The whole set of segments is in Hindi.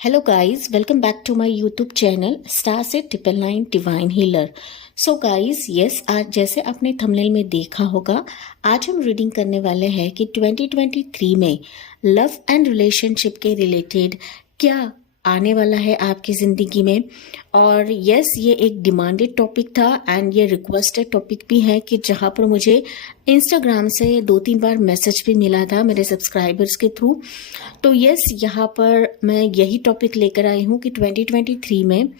Hello guys, welcome back to my YouTube channel star से 999 divine healer. So guys, yes, आज जैसे आपने थंबनेल में देखा होगा, आज हम रीडिंग करने वाले हैं कि 2023 में लव एंड रिलेशनशिप के रिलेटेड क्या आने वाला है आपकी ज़िंदगी में। और यस, ये एक डिमांडेड टॉपिक था एंड ये रिक्वेस्टेड टॉपिक भी है कि जहाँ पर मुझे इंस्टाग्राम से 2-3 बार मैसेज भी मिला था मेरे सब्सक्राइबर्स के थ्रू। तो यस, यहाँ पर मैं यही टॉपिक लेकर आई हूँ कि 2023 में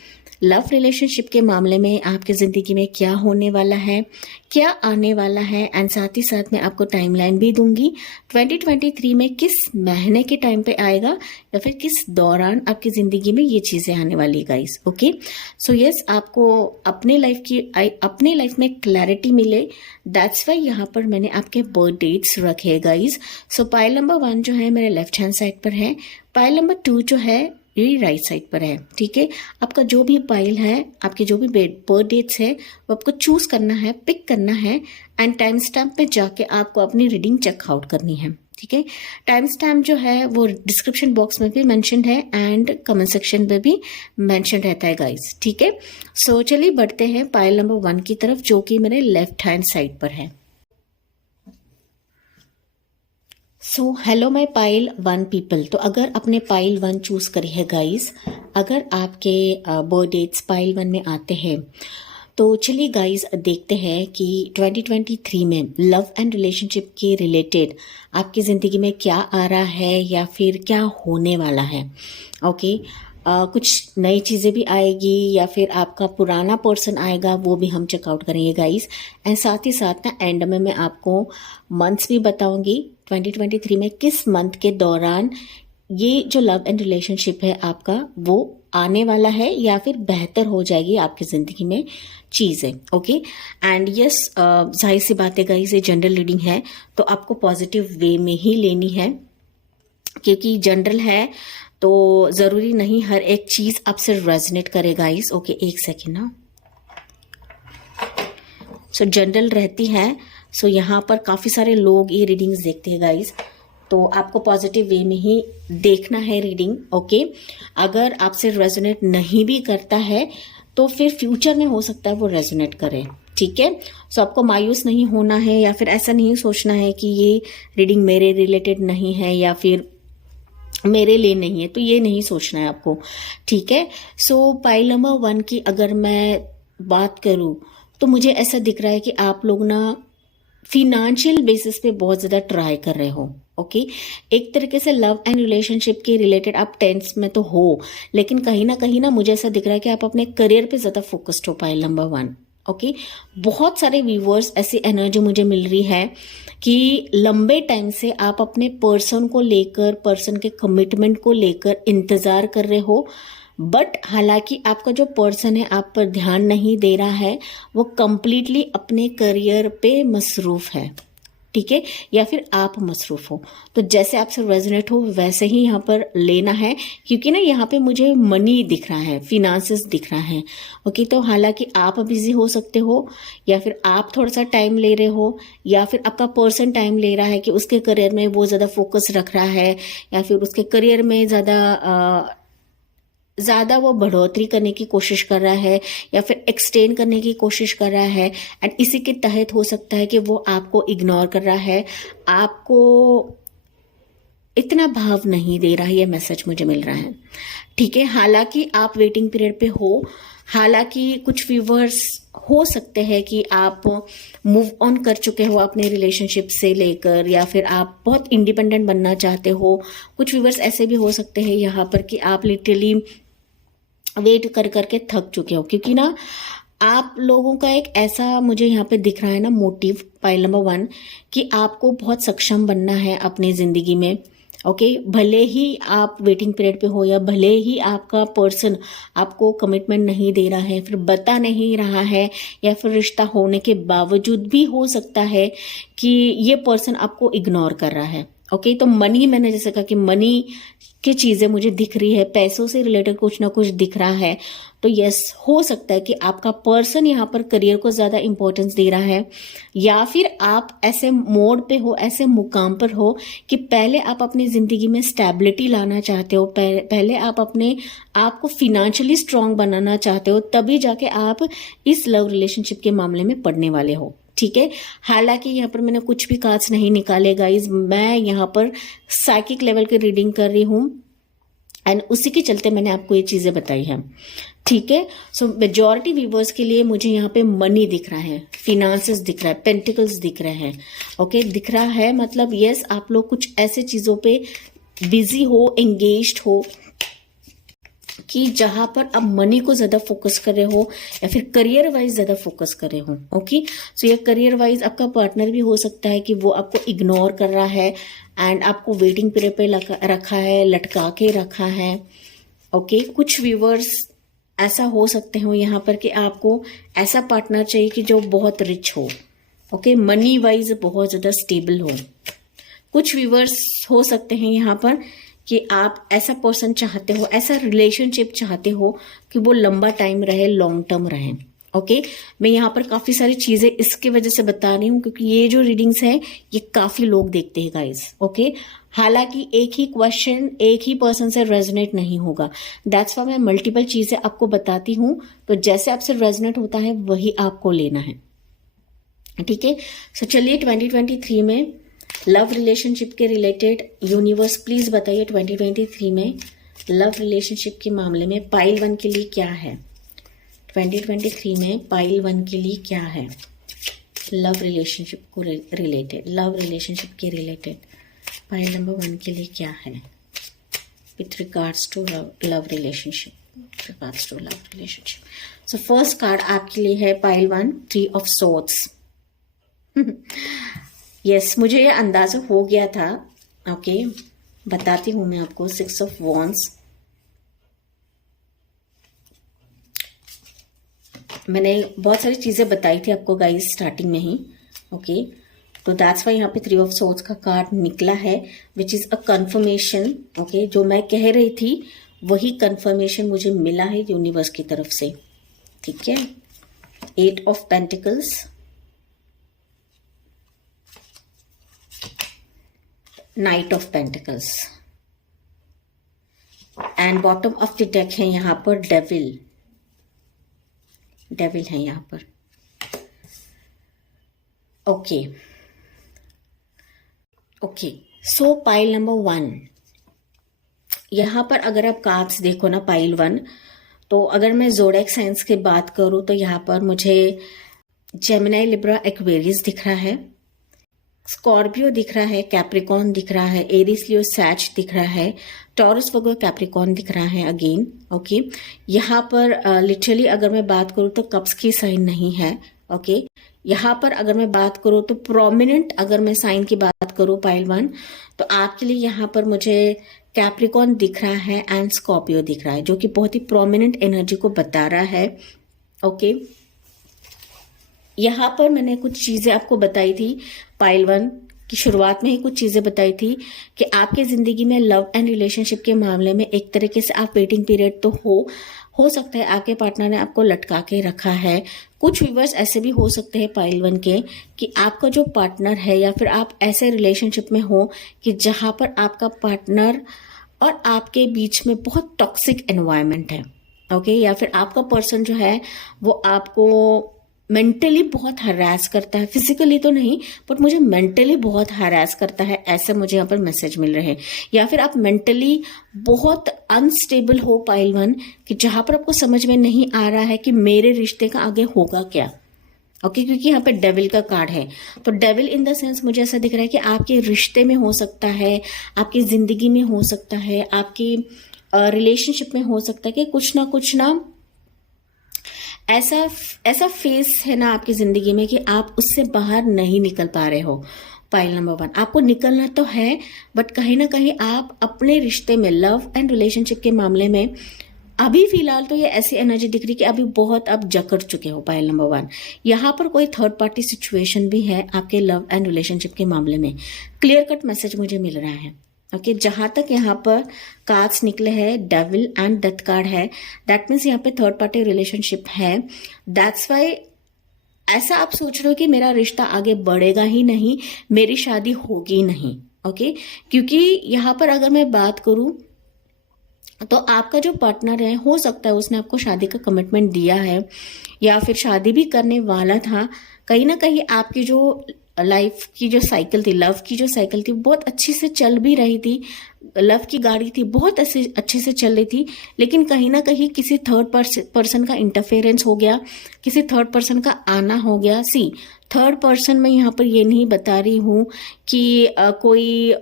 लव रिलेशनशिप के मामले में आपकी ज़िंदगी में क्या होने वाला है, क्या आने वाला है, एंड साथ ही साथ मैं आपको टाइमलाइन भी दूंगी 2023 में किस महीने के टाइम पे आएगा या फिर किस दौरान आपकी ज़िंदगी में ये चीज़ें आने वाली है गाइस। ओके, सो यस, आपको अपने लाइफ में क्लैरिटी मिले, दैट्स वाई यहाँ पर मैंने आपके बर्थ डेट्स रखे हैं गाइस। सो पाइल नंबर 1 जो है मेरे लेफ्ट हैंड साइड पर है, पाइल नंबर 2 जो है ये राइट साइड पर है। ठीक है, आपका जो भी पाइल है, आपके जो भी बर्थ डेट्स है, वो आपको चूज करना है, पिक करना है एंड टाइम स्टैम्प पे जाके आपको अपनी रीडिंग चेकआउट करनी है। ठीक है, टाइम स्टैम्प जो है वो डिस्क्रिप्शन बॉक्स में भी मेंशन्ड है एंड कमेंट सेक्शन में भी मेंशन रहता है गाइस। ठीक है, सो चलिए बढ़ते हैं पाइल नंबर 1 की तरफ, जो कि मेरे लेफ्ट हैंड साइड पर है। So hello my pile 1 people. तो अगर आपने पाइल 1 चूज करी है गाइस, अगर आपके बर्थ डेट्स पाइल 1 में आते हैं, तो चलिए गाइस देखते हैं कि 2023 में लव एंड रिलेशनशिप के रिलेटेड आपकी ज़िंदगी में क्या आ रहा है या फिर क्या होने वाला है। ओके, कुछ नई चीज़ें भी आएगी या फिर आपका पुराना पर्सन आएगा, वो भी हम चेकआउट करेंगे गाइस। एंड साथ ही साथ ना एंड में मैं आपको मंथ्स भी बताऊंगी 2023 में किस मंथ के दौरान ये जो लव एंड रिलेशनशिप है आपका वो आने वाला है या फिर बेहतर हो जाएगी आपकी ज़िंदगी में चीज़ें। ओके, एंड यस, जाहिर सी बात है गाइस, ये जनरल रीडिंग है तो आपको पॉजिटिव वे में ही लेनी है, क्योंकि जनरल है तो ज़रूरी नहीं हर एक चीज़ आपसे रेजोनेट करे गाइस। ओके, एक सेकेंड ना। सो जनरल रहती है, सो यहाँ पर काफ़ी सारे लोग ये रीडिंग्स देखते हैं गाइस, तो आपको पॉजिटिव वे में ही देखना है रीडिंग। ओके, अगर आपसे रेजोनेट नहीं भी करता है तो फिर फ्यूचर में हो सकता है वो रेजोनेट करे। ठीक है, सो आपको मायूस नहीं होना है या फिर ऐसा नहीं सोचना है कि ये रीडिंग मेरे रिलेटेड नहीं है या फिर मेरे लिए नहीं है, तो ये नहीं सोचना है आपको। ठीक है, सो पाइल नंबर 1 की अगर मैं बात करूं तो मुझे ऐसा दिख रहा है कि आप लोग ना फिनेंशियल बेसिस पे बहुत ज़्यादा ट्राई कर रहे हो। ओके, एक तरीके से लव एंड रिलेशनशिप के रिलेटेड आप टेंस में तो हो, लेकिन कहीं ना मुझे ऐसा दिख रहा है कि आप अपने करियर पे ज़्यादा फोकस्ड हो पाइल नंबर 1। ओके, बहुत सारे व्यूवर्स ऐसी एनर्जी मुझे मिल रही है कि लंबे टाइम से आप अपने पर्सन को लेकर, पर्सन के कमिटमेंट को लेकर इंतज़ार कर रहे हो, बट हालांकि आपका जो पर्सन है आप पर ध्यान नहीं दे रहा है, वो कंप्लीटली अपने करियर पे मसरूफ़ है। ठीक है, या फिर आप मसरूफ हो, तो जैसे आपसे रेजोनेट हो वैसे ही यहाँ पर लेना है, क्योंकि ना यहाँ पे मुझे मनी दिख रहा है, फिनांसेस दिख रहा है। ओके, तो हालांकि आप बिजी हो सकते हो या फिर आप थोड़ा सा टाइम ले रहे हो या फिर आपका पर्सन टाइम ले रहा है कि उसके करियर में वो ज़्यादा फोकस रख रहा है या फिर उसके करियर में ज़्यादा वो बढ़ोतरी करने की कोशिश कर रहा है या फिर एक्सटेंड करने की कोशिश कर रहा है, एंड इसी के तहत हो सकता है कि वो आपको इग्नोर कर रहा है, आपको इतना भाव नहीं दे रहा है, ये मैसेज मुझे मिल रहा है। ठीक है, हालांकि आप वेटिंग पीरियड पे हो, हालांकि कुछ व्यूवर्स हो सकते हैं कि आप मूव ऑन कर चुके हो अपने रिलेशनशिप से लेकर या फिर आप बहुत इंडिपेंडेंट बनना चाहते हो। कुछ व्यूवर्स ऐसे भी हो सकते हैं यहाँ पर कि आप लिटरली वेट कर करके थक चुके हो, क्योंकि ना आप लोगों का एक ऐसा मुझे यहाँ पे दिख रहा है ना मोटिव पाइल नंबर 1 कि आपको बहुत सक्षम बनना है अपनी ज़िंदगी में। ओके, भले ही आप वेटिंग पीरियड पे हो या भले ही आपका पर्सन आपको कमिटमेंट नहीं दे रहा है, फिर बता नहीं रहा है या फिर रिश्ता होने के बावजूद भी हो सकता है कि ये पर्सन आपको इग्नोर कर रहा है। ओके, तो मनी, मैंने जैसे कहा कि मनी की चीजें मुझे दिख रही है, पैसों से रिलेटेड कुछ ना कुछ दिख रहा है, तो यस, हो सकता है कि आपका पर्सन यहाँ पर करियर को ज्यादा इंपॉर्टेंस दे रहा है, या फिर आप ऐसे मोड पे हो, ऐसे मुकाम पर हो कि पहले आप अपनी जिंदगी में स्टेबिलिटी लाना चाहते हो, पहले आप अपने आप को फिनेंशियली स्ट्रांग बनाना चाहते हो, तभी जाके आप इस लव रिलेशनशिप के मामले में पड़ने वाले हो। ठीक है, हालांकि यहाँ पर मैंने कुछ भी कार्ड्स नहीं निकाले गाइज, मैं यहाँ पर साइकिक लेवल की रीडिंग कर रही हूँ एंड उसी के चलते मैंने आपको ये चीजें बताई हैं। ठीक है, सो मेजॉरिटी व्यूवर्स के लिए मुझे यहाँ पे मनी दिख रहा है, फिनांसेस दिख रहा है, पेंटिकल्स दिख रहे हैं। ओके, दिख रहा है मतलब यस, आप लोग कुछ ऐसे चीजों पे बिजी हो, एंगेज्ड हो कि जहां पर आप मनी को ज्यादा फोकस कर रहे हो या फिर करियर वाइज ज्यादा फोकस कर रहे हो। ओके, सो ये करियर वाइज आपका पार्टनर भी हो सकता है कि वो आपको इग्नोर कर रहा है एंड आपको वेटिंग पीरियड पे रखा है, लटका के रखा है। ओके, कुछ व्यूवर्स ऐसा हो सकते हो यहाँ पर कि आपको ऐसा पार्टनर चाहिए कि जो बहुत रिच हो, ओके, मनी वाइज बहुत ज्यादा स्टेबल हो। कुछ व्यूवर्स हो सकते हैं यहाँ पर कि आप ऐसा पर्सन चाहते हो, ऐसा रिलेशनशिप चाहते हो कि वो लंबा टाइम रहे, लॉन्ग टर्म रहे। ओके, मैं यहाँ पर काफी सारी चीजें इसकी वजह से बता रही हूँ क्योंकि ये जो रीडिंग्स है ये काफी लोग देखते हैं गाइस। ओके, हालांकि एक ही क्वेश्चन एक ही पर्सन से रेजोनेट नहीं होगा, दैट्स व्हाई मैं मल्टीपल चीजें आपको बताती हूँ, तो जैसे आपसे रेजोनेट होता है वही आपको लेना है। ठीक है, सो चलिए 2023 में लव रिलेशनशिप के रिलेटेड यूनिवर्स प्लीज बताइए 2023 में लव रिलेशनशिप के मामले में पाइल 1 के लिए क्या है। 2023 में पाइल 1 के लिए क्या है लव रिलेशनशिप को रिलेटेड, लव रिलेशनशिप के रिलेटेड पाइल नंबर 1 के लिए क्या है with regards to love relationship, regards to love relationship. So first card आपके लिए है पाइल 1, 3 ऑफ सोर्ड्स। यस, मुझे ये अंदाजा हो गया था। ओके, बताती हूं मैं आपको 6 ऑफ वॉन्ड्स। मैंने बहुत सारी चीजें बताई थी आपको गाइस स्टार्टिंग में ही। ओके, तो दैट्स वाई यहाँ पे 3 ऑफ सोर्ड्स का कार्ड निकला है which is a confirmation. Okay, जो मैं कह रही थी वही कंफर्मेशन मुझे मिला है यूनिवर्स की तरफ से। ठीक है, 8 of pentacles, night of pentacles and bottom of the deck है यहाँ पर डेविल, डेविल है यहाँ पर। ओके ओके, सो पाइल नंबर 1, यहाँ पर अगर आप कार्ड्स देखो ना पाइल 1, तो अगर मैं ज़ोडिएक साइंस की बात करूं तो यहाँ पर मुझे जेमिनी, लिब्रा, एक्वेरियस दिख रहा है, स्कॉर्पियो दिख रहा है, कैप्रिकॉन दिख रहा है, एरिस, लियो, सैच दिख रहा है, टॉरस, वर्गो, कैप्रिकॉन दिख रहा है अगेन। ओके, यहाँ पर लिटरली अगर मैं बात करूँ तो कप्स की साइन नहीं है। ओके, यहाँ पर अगर मैं बात करूँ तो प्रोमिनेंट अगर मैं साइन की बात करूँ पाइल 1, तो आपके लिए यहाँ पर मुझे कैप्रिकॉन दिख रहा है एंड स्कॉर्पियो दिख रहा है, जो कि बहुत ही प्रोमिनेंट एनर्जी को बता रहा है। ओके, यहाँ पर मैंने कुछ चीजें आपको बताई थी पाइल 1 की शुरुआत में ही, कुछ चीजें बताई थी कि आपके जिंदगी में लव एंड रिलेशनशिप के मामले में एक तरीके से आप वेटिंग पीरियड तो हो सकता है आपके पार्टनर ने आपको लटका के रखा है। कुछ व्यूअर्स ऐसे भी हो सकते हैं पाइल 1 के कि आपका जो पार्टनर है या फिर आप ऐसे रिलेशनशिप में हो कि जहां पर आपका पार्टनर और आपके बीच में बहुत टॉक्सिक एनवायरनमेंट है। ओके, या फिर आपका पर्सन जो है वो आपको मेंटली बहुत हरास करता है, फिजिकली तो नहीं बट मुझे मेंटली बहुत हरास करता है, ऐसे मुझे यहाँ पर मैसेज मिल रहे हैं। या फिर आप मेंटली बहुत अनस्टेबल हो पाइल 1, कि जहां पर आपको समझ में नहीं आ रहा है कि मेरे रिश्ते का आगे होगा क्या। ओके, क्योंकि यहाँ पे डेविल का कार्ड है, तो डेविल इन द सेंस मुझे ऐसा दिख रहा है कि आपके रिश्ते में हो सकता है, आपकी जिंदगी में हो सकता है, आपकी रिलेशनशिप में हो सकता है कि कुछ ना ऐसा फेस है ना आपकी जिंदगी में कि आप उससे बाहर नहीं निकल पा रहे हो। पाइल नंबर 1, आपको निकलना तो है बट कहीं ना कहीं आप अपने रिश्ते में, लव एंड रिलेशनशिप के मामले में अभी फिलहाल तो ये ऐसी एनर्जी दिख रही कि अभी बहुत आप जकड़ चुके हो। पायल नंबर 1, यहाँ पर कोई थर्ड पार्टी सिचुएशन भी है आपके लव एंड रिलेशनशिप के मामले में। क्लियर कट मैसेज मुझे मिल रहा है। ओके, जहां तक यहाँ पर कार्ड्स निकले हैं, डेविल एंड डेथ कार्ड है, दैट मीन्स यहाँ पे थर्ड पार्टी रिलेशनशिप है। दैट्स वाई ऐसा आप सोच रहे हो कि मेरा रिश्ता आगे बढ़ेगा ही नहीं, मेरी शादी होगी नहीं। ओके, क्योंकि यहाँ पर अगर मैं बात करूं तो आपका जो पार्टनर है, हो सकता है उसने आपको शादी का कमिटमेंट दिया है या फिर शादी भी करने वाला था। कहीं ना कहीं आपकी जो लाइफ की जो साइकिल थी, लव की जो साइकिल थी, बहुत अच्छी से चल भी रही थी। लव की गाड़ी थी, बहुत अच्छे से चल रही थी, लेकिन कहीं ना कहीं किसी थर्ड पर्सन का इंटरफेरेंस हो गया, किसी थर्ड पर्सन का आना हो गया। सी, थर्ड पर्सन में यहाँ पर ये नहीं बता रही हूं कि कोई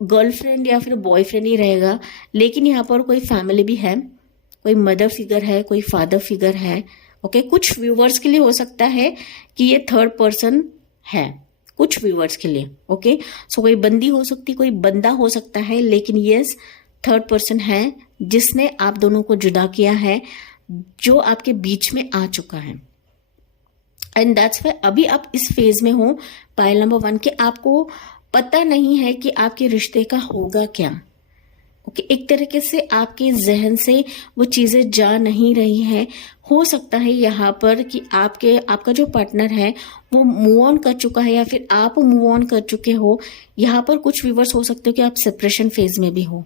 गर्लफ्रेंड या फिर बॉयफ्रेंड ही रहेगा, लेकिन यहाँ पर कोई फैमिली भी है, कोई मदर फिगर है, कोई फादर फिगर है। ओके, कुछ व्यूवर्स के लिए हो सकता है कि ये थर्ड पर्सन है, कुछ व्यूवर्स के लिए। ओके, सो कोई बंदी हो सकती, कोई बंदा हो सकता है, लेकिन यस, थर्ड पर्सन है जिसने आप दोनों को जुदा किया है, जो आपके बीच में आ चुका है। एंड दैट्स वाई अभी आप इस फेज में हो पायल नंबर 1 के, आपको पता नहीं है कि आपके रिश्ते का होगा क्या। ओके, एक तरीके से आपके जहन से वो चीजें जा नहीं रही है। हो सकता है यहाँ पर कि आपका जो पार्टनर है वो मूव ऑन कर चुका है या फिर आप मूव ऑन कर चुके हो। यहाँ पर कुछ व्यूवर्स हो सकते हो कि आप सेपरेशन फेज में भी हो।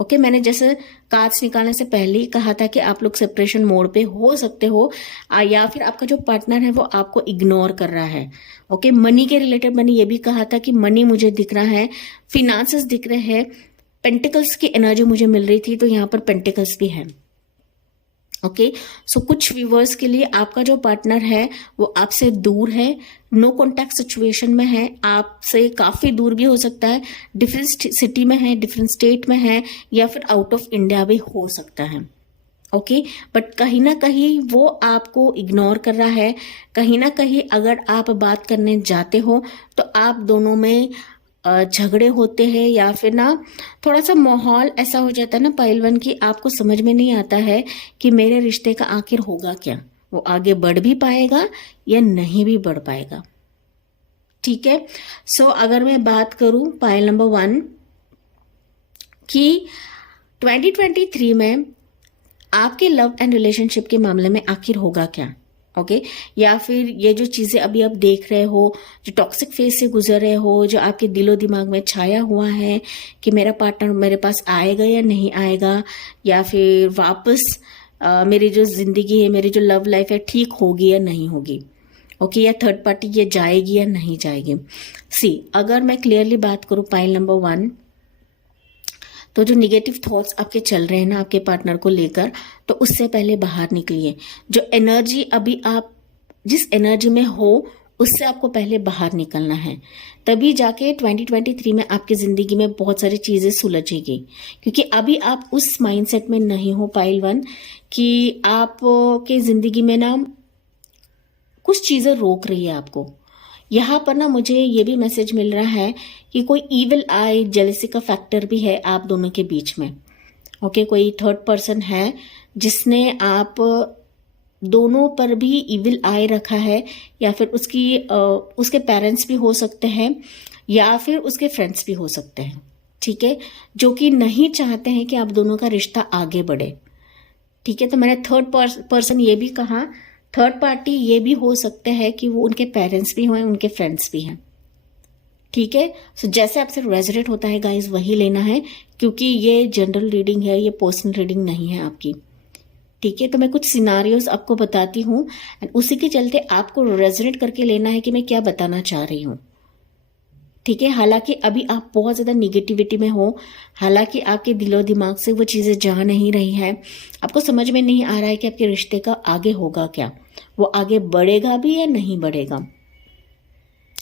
ओके, मैंने जैसे कार्ड्स निकालने से पहले ही कहा था कि आप लोग सेपरेशन मोड पे हो सकते हो, या फिर आपका जो पार्टनर है वो आपको इग्नोर कर रहा है। ओके, मनी के रिलेटेड मैंने ये भी कहा था कि मनी मुझे दिख रहा है, फिनांसेस दिख रहे हैं, पेंटिकल्स की एनर्जी मुझे मिल रही थी, तो यहाँ पर पेंटिकल्स भी है। ओके, सो कुछ व्यूवर्स के लिए आपका जो पार्टनर है वो आपसे दूर है, नो कॉन्टैक्ट सिचुएशन में है, आपसे काफी दूर भी हो सकता है, डिफरेंट सिटी में है, डिफरेंट स्टेट में है, या फिर आउट ऑफ इंडिया भी हो सकता है। ओके, बट कहीं ना कहीं वो आपको इग्नोर कर रहा है। कहीं ना कहीं अगर आप बात करने जाते हो तो आप दोनों में झगड़े होते हैं, या फिर ना थोड़ा सा माहौल ऐसा हो जाता है ना पहलवान की, आपको समझ में नहीं आता है कि मेरे रिश्ते का आखिर होगा क्या, वो आगे बढ़ भी पाएगा या नहीं भी बढ़ पाएगा। ठीक है, सो अगर मैं बात करूं पायल नंबर 1 कि 2023 में आपके लव एंड रिलेशनशिप के मामले में आखिर होगा क्या। ओके, या फिर ये जो चीजें अभी आप देख रहे हो, जो टॉक्सिक फेज से गुजर रहे हो, जो आपके दिलो दिमाग में छाया हुआ है कि मेरा पार्टनर मेरे पास आएगा या नहीं आएगा, या फिर वापस मेरी जो जिंदगी है, मेरी जो लव लाइफ है, ठीक होगी या नहीं होगी। ओके, या थर्ड पार्टी ये जाएगी या नहीं जाएगी। सी, अगर मैं क्लियरली बात करूं पायल नंबर 1, तो जो निगेटिव थॉट्स आपके चल रहे हैं ना आपके पार्टनर को लेकर, तो उससे पहले बाहर निकलिए। जो एनर्जी अभी आप जिस एनर्जी में हो उससे आपको पहले बाहर निकलना है, तभी जाके 2023 में आपकी जिंदगी में बहुत सारी चीजें सुलझेगी। क्योंकि अभी आप उस माइंडसेट में नहीं हो पायल 1 कि आपके जिंदगी में ना कुछ चीजें रोक रही है आपको। यहाँ पर ना मुझे ये भी मैसेज मिल रहा है कि कोई इविल आई, जेलसी का फैक्टर भी है आप दोनों के बीच में। ओके, कोई थर्ड पर्सन है जिसने आप दोनों पर भी इविल आई रखा है, या फिर उसके पेरेंट्स भी हो सकते हैं, या फिर उसके फ्रेंड्स भी हो सकते हैं। ठीक है, जो कि नहीं चाहते हैं कि आप दोनों का रिश्ता आगे बढ़े। ठीक है, तो मैंने थर्ड पर्सन ये भी कहा, थर्ड पार्टी ये भी हो सकते हैं कि वो उनके पेरेंट्स भी हों, उनके फ्रेंड्स भी हैं। ठीक है, सो जैसे आपसे रेजोनेट होता है गाइस वही लेना है, क्योंकि ये जनरल रीडिंग है, ये पर्सनल रीडिंग नहीं है आपकी। ठीक है, तो मैं कुछ सिनारियोज आपको बताती हूँ, एंड उसी के चलते आपको रेजोनेट करके लेना है कि मैं क्या बताना चाह रही हूँ। ठीक है, हालांकि अभी आप बहुत ज्यादा निगेटिविटी में हो, हालांकि आपके दिलो दिमाग से वो चीजें जा नहीं रही हैं, आपको समझ में नहीं आ रहा है कि आपके रिश्ते का आगे होगा क्या, वो आगे बढ़ेगा भी या नहीं बढ़ेगा।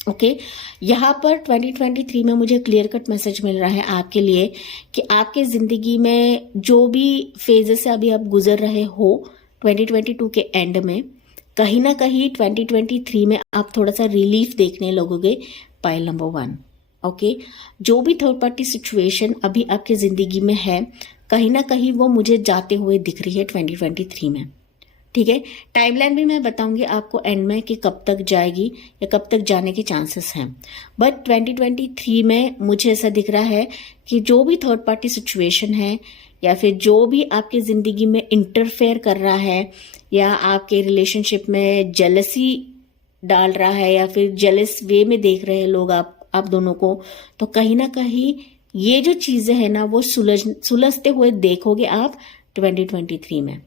ओके, यहाँ पर 2023 में मुझे क्लियर कट मैसेज मिल रहा है आपके लिए कि आपके जिंदगी में जो भी फेजेस से अभी आप गुजर रहे हो 2022 के एंड में, कहीं ना कहीं 2023 में आप थोड़ा सा रिलीफ देखने लगोगे पायल नंबर 1। ओके, जो भी थर्ड पार्टी सिचुएशन अभी आपकी जिंदगी में है, कहीं ना कहीं वो मुझे जाते हुए दिख रही है 2023 में। ठीक है, टाइमलाइन भी मैं बताऊंगी आपको एंड में कि कब तक जाएगी या कब तक जाने के चांसेस हैं। बट 2023 में मुझे ऐसा दिख रहा है कि जो भी थर्ड पार्टी सिचुएशन है या फिर जो भी आपकी ज़िंदगी में इंटरफेयर कर रहा है या आपके रिलेशनशिप में जेलसी डाल रहा है या फिर जेलस वे में देख रहे हैं लोग आप दोनों को, तो कहीं ना कहीं ये जो चीज़ें हैं ना वो सुलझते हुए देखोगे आप 2023 में।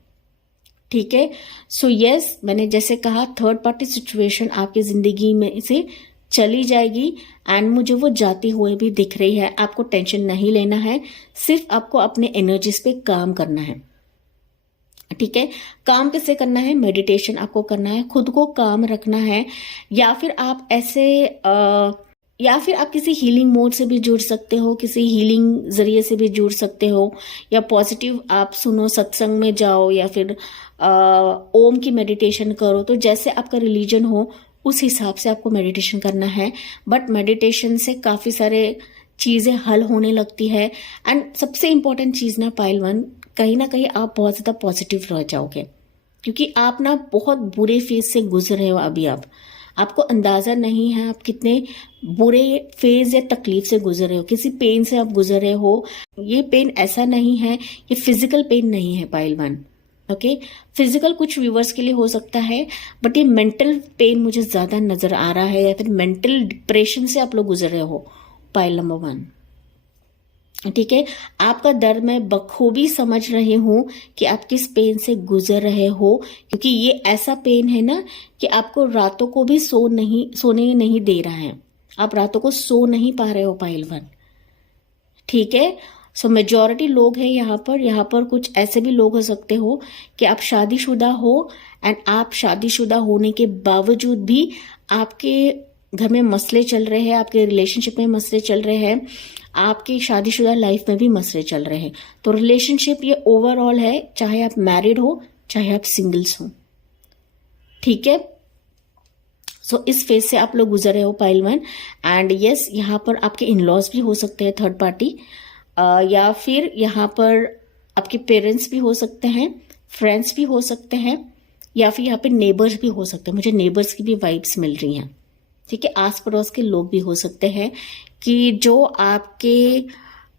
ठीक है, सो यस, मैंने जैसे कहा थर्ड पार्टी सिचुएशन आपकी ज़िंदगी में से चली जाएगी एंड मुझे वो जाती हुए भी दिख रही है। आपको टेंशन नहीं लेना है, सिर्फ आपको अपने एनर्जीज पे काम करना है। ठीक है, काम कैसे करना है? मेडिटेशन आपको करना है, खुद को काम रखना है, या फिर आप या फिर आप किसी हीलिंग मोड से भी जुड़ सकते हो, किसी हीलिंग जरिए से भी जुड़ सकते हो, या पॉजिटिव आप सुनो, सत्संग में जाओ, या फिर ओम की मेडिटेशन करो। तो जैसे आपका रिलीजन हो उस हिसाब से आपको मेडिटेशन करना है। बट मेडिटेशन से काफ़ी सारे चीज़ें हल होने लगती है। एंड सबसे इम्पोर्टेंट चीज़ ना पाइल वन, कहीं ना कहीं आप बहुत ज़्यादा पॉजिटिव रह जाओगे, क्योंकि आप ना बहुत बुरे फेज से गुजर रहे हो अभी। आपको अंदाज़ा नहीं है आप कितने बुरे फेज या तकलीफ से गुजर रहे हो, किसी पेन से आप गुजर रहे हो। ये पेन ऐसा नहीं है, ये फिजिकल पेन नहीं है पाइल वन। ओके, फिजिकल कुछ व्यूवर्स के लिए हो सकता है, बट ये मेंटल पेन मुझे ज़्यादा नज़र आ रहा है, या फिर मेंटल डिप्रेशन से आप लोग गुजर रहे हो पाइल नंबर 1। ठीक है, आपका दर्द मैं बखूबी समझ रही हूँ कि आप किस पेन से गुजर रहे हो, क्योंकि ये ऐसा पेन है ना कि आपको रातों को भी सोने नहीं दे रहा है। आप रातों को सो नहीं पा रहे हो पाइल वन। ठीक है, सो मेजॉरिटी लोग हैं यहाँ पर कुछ ऐसे भी लोग हो सकते हो कि आप शादीशुदा हो एंड आप शादीशुदा होने के बावजूद भी आपके घर में मसले चल रहे हैं, आपके रिलेशनशिप में मसले चल रहे हैं, आपकी शादीशुदा लाइफ में भी मसले चल रहे हैं। तो रिलेशनशिप ये ओवरऑल है, चाहे आप मैरिड हो चाहे आप सिंगल्स हो। ठीक है, सो इस फेज से आप लोग गुजर रहे हो पाइल वन। एंड यस, यहाँ पर आपके इनलॉज भी हो सकते हैं थर्ड पार्टी, या फिर यहाँ पर आपके पेरेंट्स भी हो सकते हैं, फ्रेंड्स भी हो सकते हैं, या फिर यहाँ पे नेबर्स भी हो सकते हैं। मुझे नेबर्स की भी वाइब्स मिल रही हैं। ठीक है, आस पड़ोस के लोग भी हो सकते हैं कि जो आपके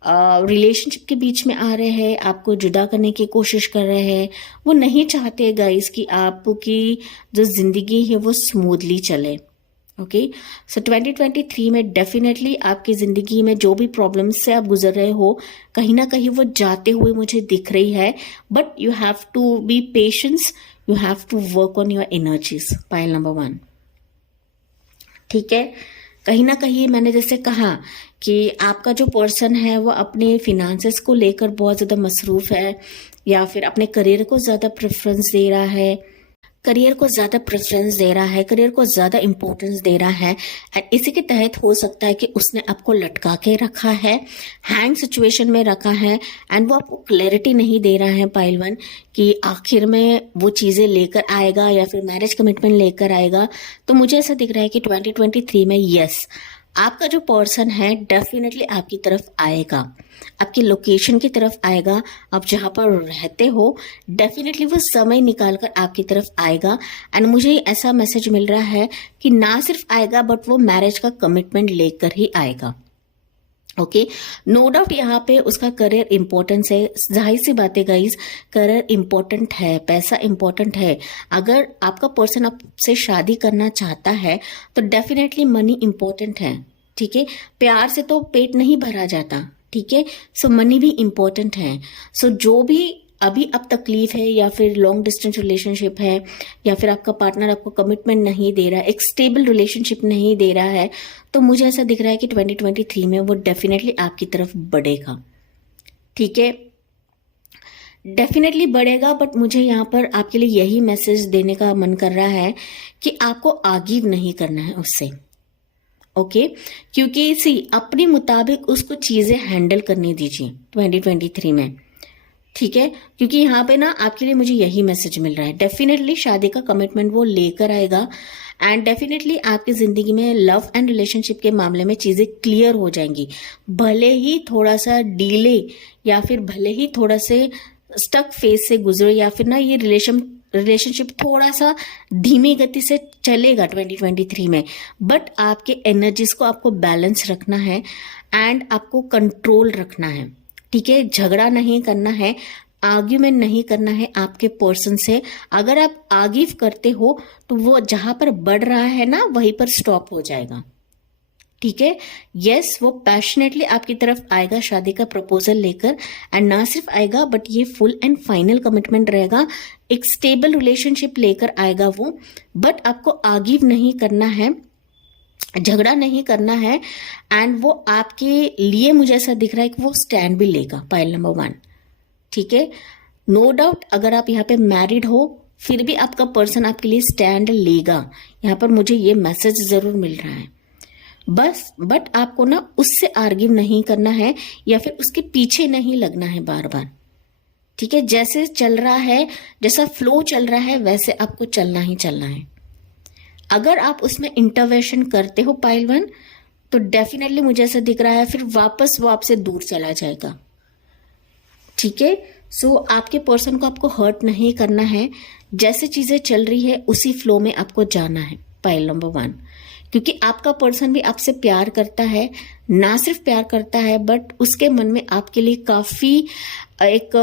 रिलेशनशिप के बीच में आ रहे हैं, आपको जुदा करने की कोशिश कर रहे हैं। वो नहीं चाहते गाइस कि आपकी जो जिंदगी है वो स्मूथली चले। ओके, सो 2023 में डेफिनेटली आपकी ज़िंदगी में जो भी प्रॉब्लम्स से आप गुजर रहे हो, कहीं ना कहीं वो जाते हुए मुझे दिख रही है। But you have to be patience, you have to work on your energies, pile number 1। ठीक है, कहीं ना कहीं मैंने जैसे कहा कि आपका जो पर्सन है वो अपने फिनेंसेस को लेकर बहुत ज़्यादा मसरूफ़ है, या फिर अपने करियर को ज़्यादा प्रेफरेंस दे रहा है, करियर को ज़्यादा इंपॉर्टेंस दे रहा है। एंड इसी के तहत हो सकता है कि उसने आपको लटका के रखा है, हैंग सिचुएशन में रखा है, एंड वो आपको क्लैरिटी नहीं दे रहा है पाइल वन कि आखिर में वो चीज़ें लेकर आएगा या फिर मैरिज कमिटमेंट लेकर आएगा। तो मुझे ऐसा दिख रहा है कि 2023 में यस, आपका जो पर्सन है डेफिनेटली आपकी तरफ आएगा, आपकी लोकेशन की तरफ आएगा, आप जहाँ पर रहते हो डेफिनेटली वो समय निकाल कर आपकी तरफ आएगा। एंड मुझे ऐसा मैसेज मिल रहा है कि ना सिर्फ आएगा बट वो मैरिज का कमिटमेंट लेकर ही आएगा। ओके, नो डाउट यहाँ पे उसका करियर इंपॉर्टेंस है। जाहिर सी बात है गाइज, करियर इंपॉर्टेंट है, पैसा इंपॉर्टेंट है। अगर आपका पर्सन आपसे शादी करना चाहता है तो डेफिनेटली मनी इंपॉर्टेंट है। ठीक है, प्यार से तो पेट नहीं भरा जाता। ठीक है, सो मनी भी इंपॉर्टेंट है। सो जो भी अभी अब तकलीफ है, या फिर लॉन्ग डिस्टेंस रिलेशनशिप है, या फिर आपका पार्टनर आपको कमिटमेंट नहीं दे रहा है, एक स्टेबल रिलेशनशिप नहीं दे रहा है, तो मुझे ऐसा दिख रहा है कि 2023 में वो डेफिनेटली आपकी तरफ बढ़ेगा। ठीक है, डेफिनेटली बढ़ेगा। बट मुझे यहाँ पर आपके लिए यही मैसेज देने का मन कर रहा है कि आपको आगिव नहीं करना है उससे। ओके, क्योंकि अपने मुताबिक उसको चीजें हैंडल करने दीजिए 2023 में। ठीक है, क्योंकि यहाँ पे ना आपके लिए मुझे यही मैसेज मिल रहा है, डेफिनेटली शादी का कमिटमेंट वो लेकर आएगा। एंड डेफिनेटली आपकी जिंदगी में लव एंड रिलेशनशिप के मामले में चीजें क्लियर हो जाएंगी, भले ही थोड़ा सा डिले या फिर भले ही थोड़ा से स्टक फेज से गुजरे या फिर ना ये रिलेशनशिप थोड़ा सा धीमी गति से चलेगा 2023 में, बट आपके एनर्जीज को आपको बैलेंस रखना है एंड आपको कंट्रोल रखना है। ठीक है, झगड़ा नहीं करना है, आर्ग्यूमेंट नहीं करना है आपके पर्सन से। अगर आप आर्ग्यू करते हो तो वो जहां पर बढ़ रहा है ना वहीं पर स्टॉप हो जाएगा। ठीक है, यस, वो पैशनेटली आपकी तरफ आएगा शादी का प्रपोजल लेकर, एंड ना सिर्फ आएगा बट ये फुल एंड फाइनल कमिटमेंट रहेगा, एक स्टेबल रिलेशनशिप लेकर आएगा वो। बट आपको आर्ग्यू नहीं करना है, झगड़ा नहीं करना है, एंड वो आपके लिए मुझे ऐसा दिख रहा है कि वो स्टैंड भी लेगा, पॉइंट नंबर 1। ठीक है, नो डाउट अगर आप यहाँ पे मैरिड हो फिर भी आपका पर्सन आपके लिए स्टैंड लेगा, यहाँ पर मुझे ये मैसेज जरूर मिल रहा है। बस बट आपको ना उससे आर्ग्यू नहीं करना है या फिर उसके पीछे नहीं लगना है बार बार। ठीक है, जैसे चल रहा है, जैसा फ्लो चल रहा है वैसे आपको चलना ही चलना है। अगर आप उसमें इंटरवेंशन करते हो पाइल 1 तो डेफिनेटली मुझे ऐसा दिख रहा है फिर वापस वो आपसे दूर चला जाएगा। ठीक है, सो आपके पर्सन को आपको हर्ट नहीं करना है, जैसे चीजें चल रही है उसी फ्लो में आपको जाना है, पॉइंट नंबर 1। क्योंकि आपका पर्सन भी आपसे प्यार करता है, ना सिर्फ प्यार करता है बट उसके मन में आपके लिए काफी एक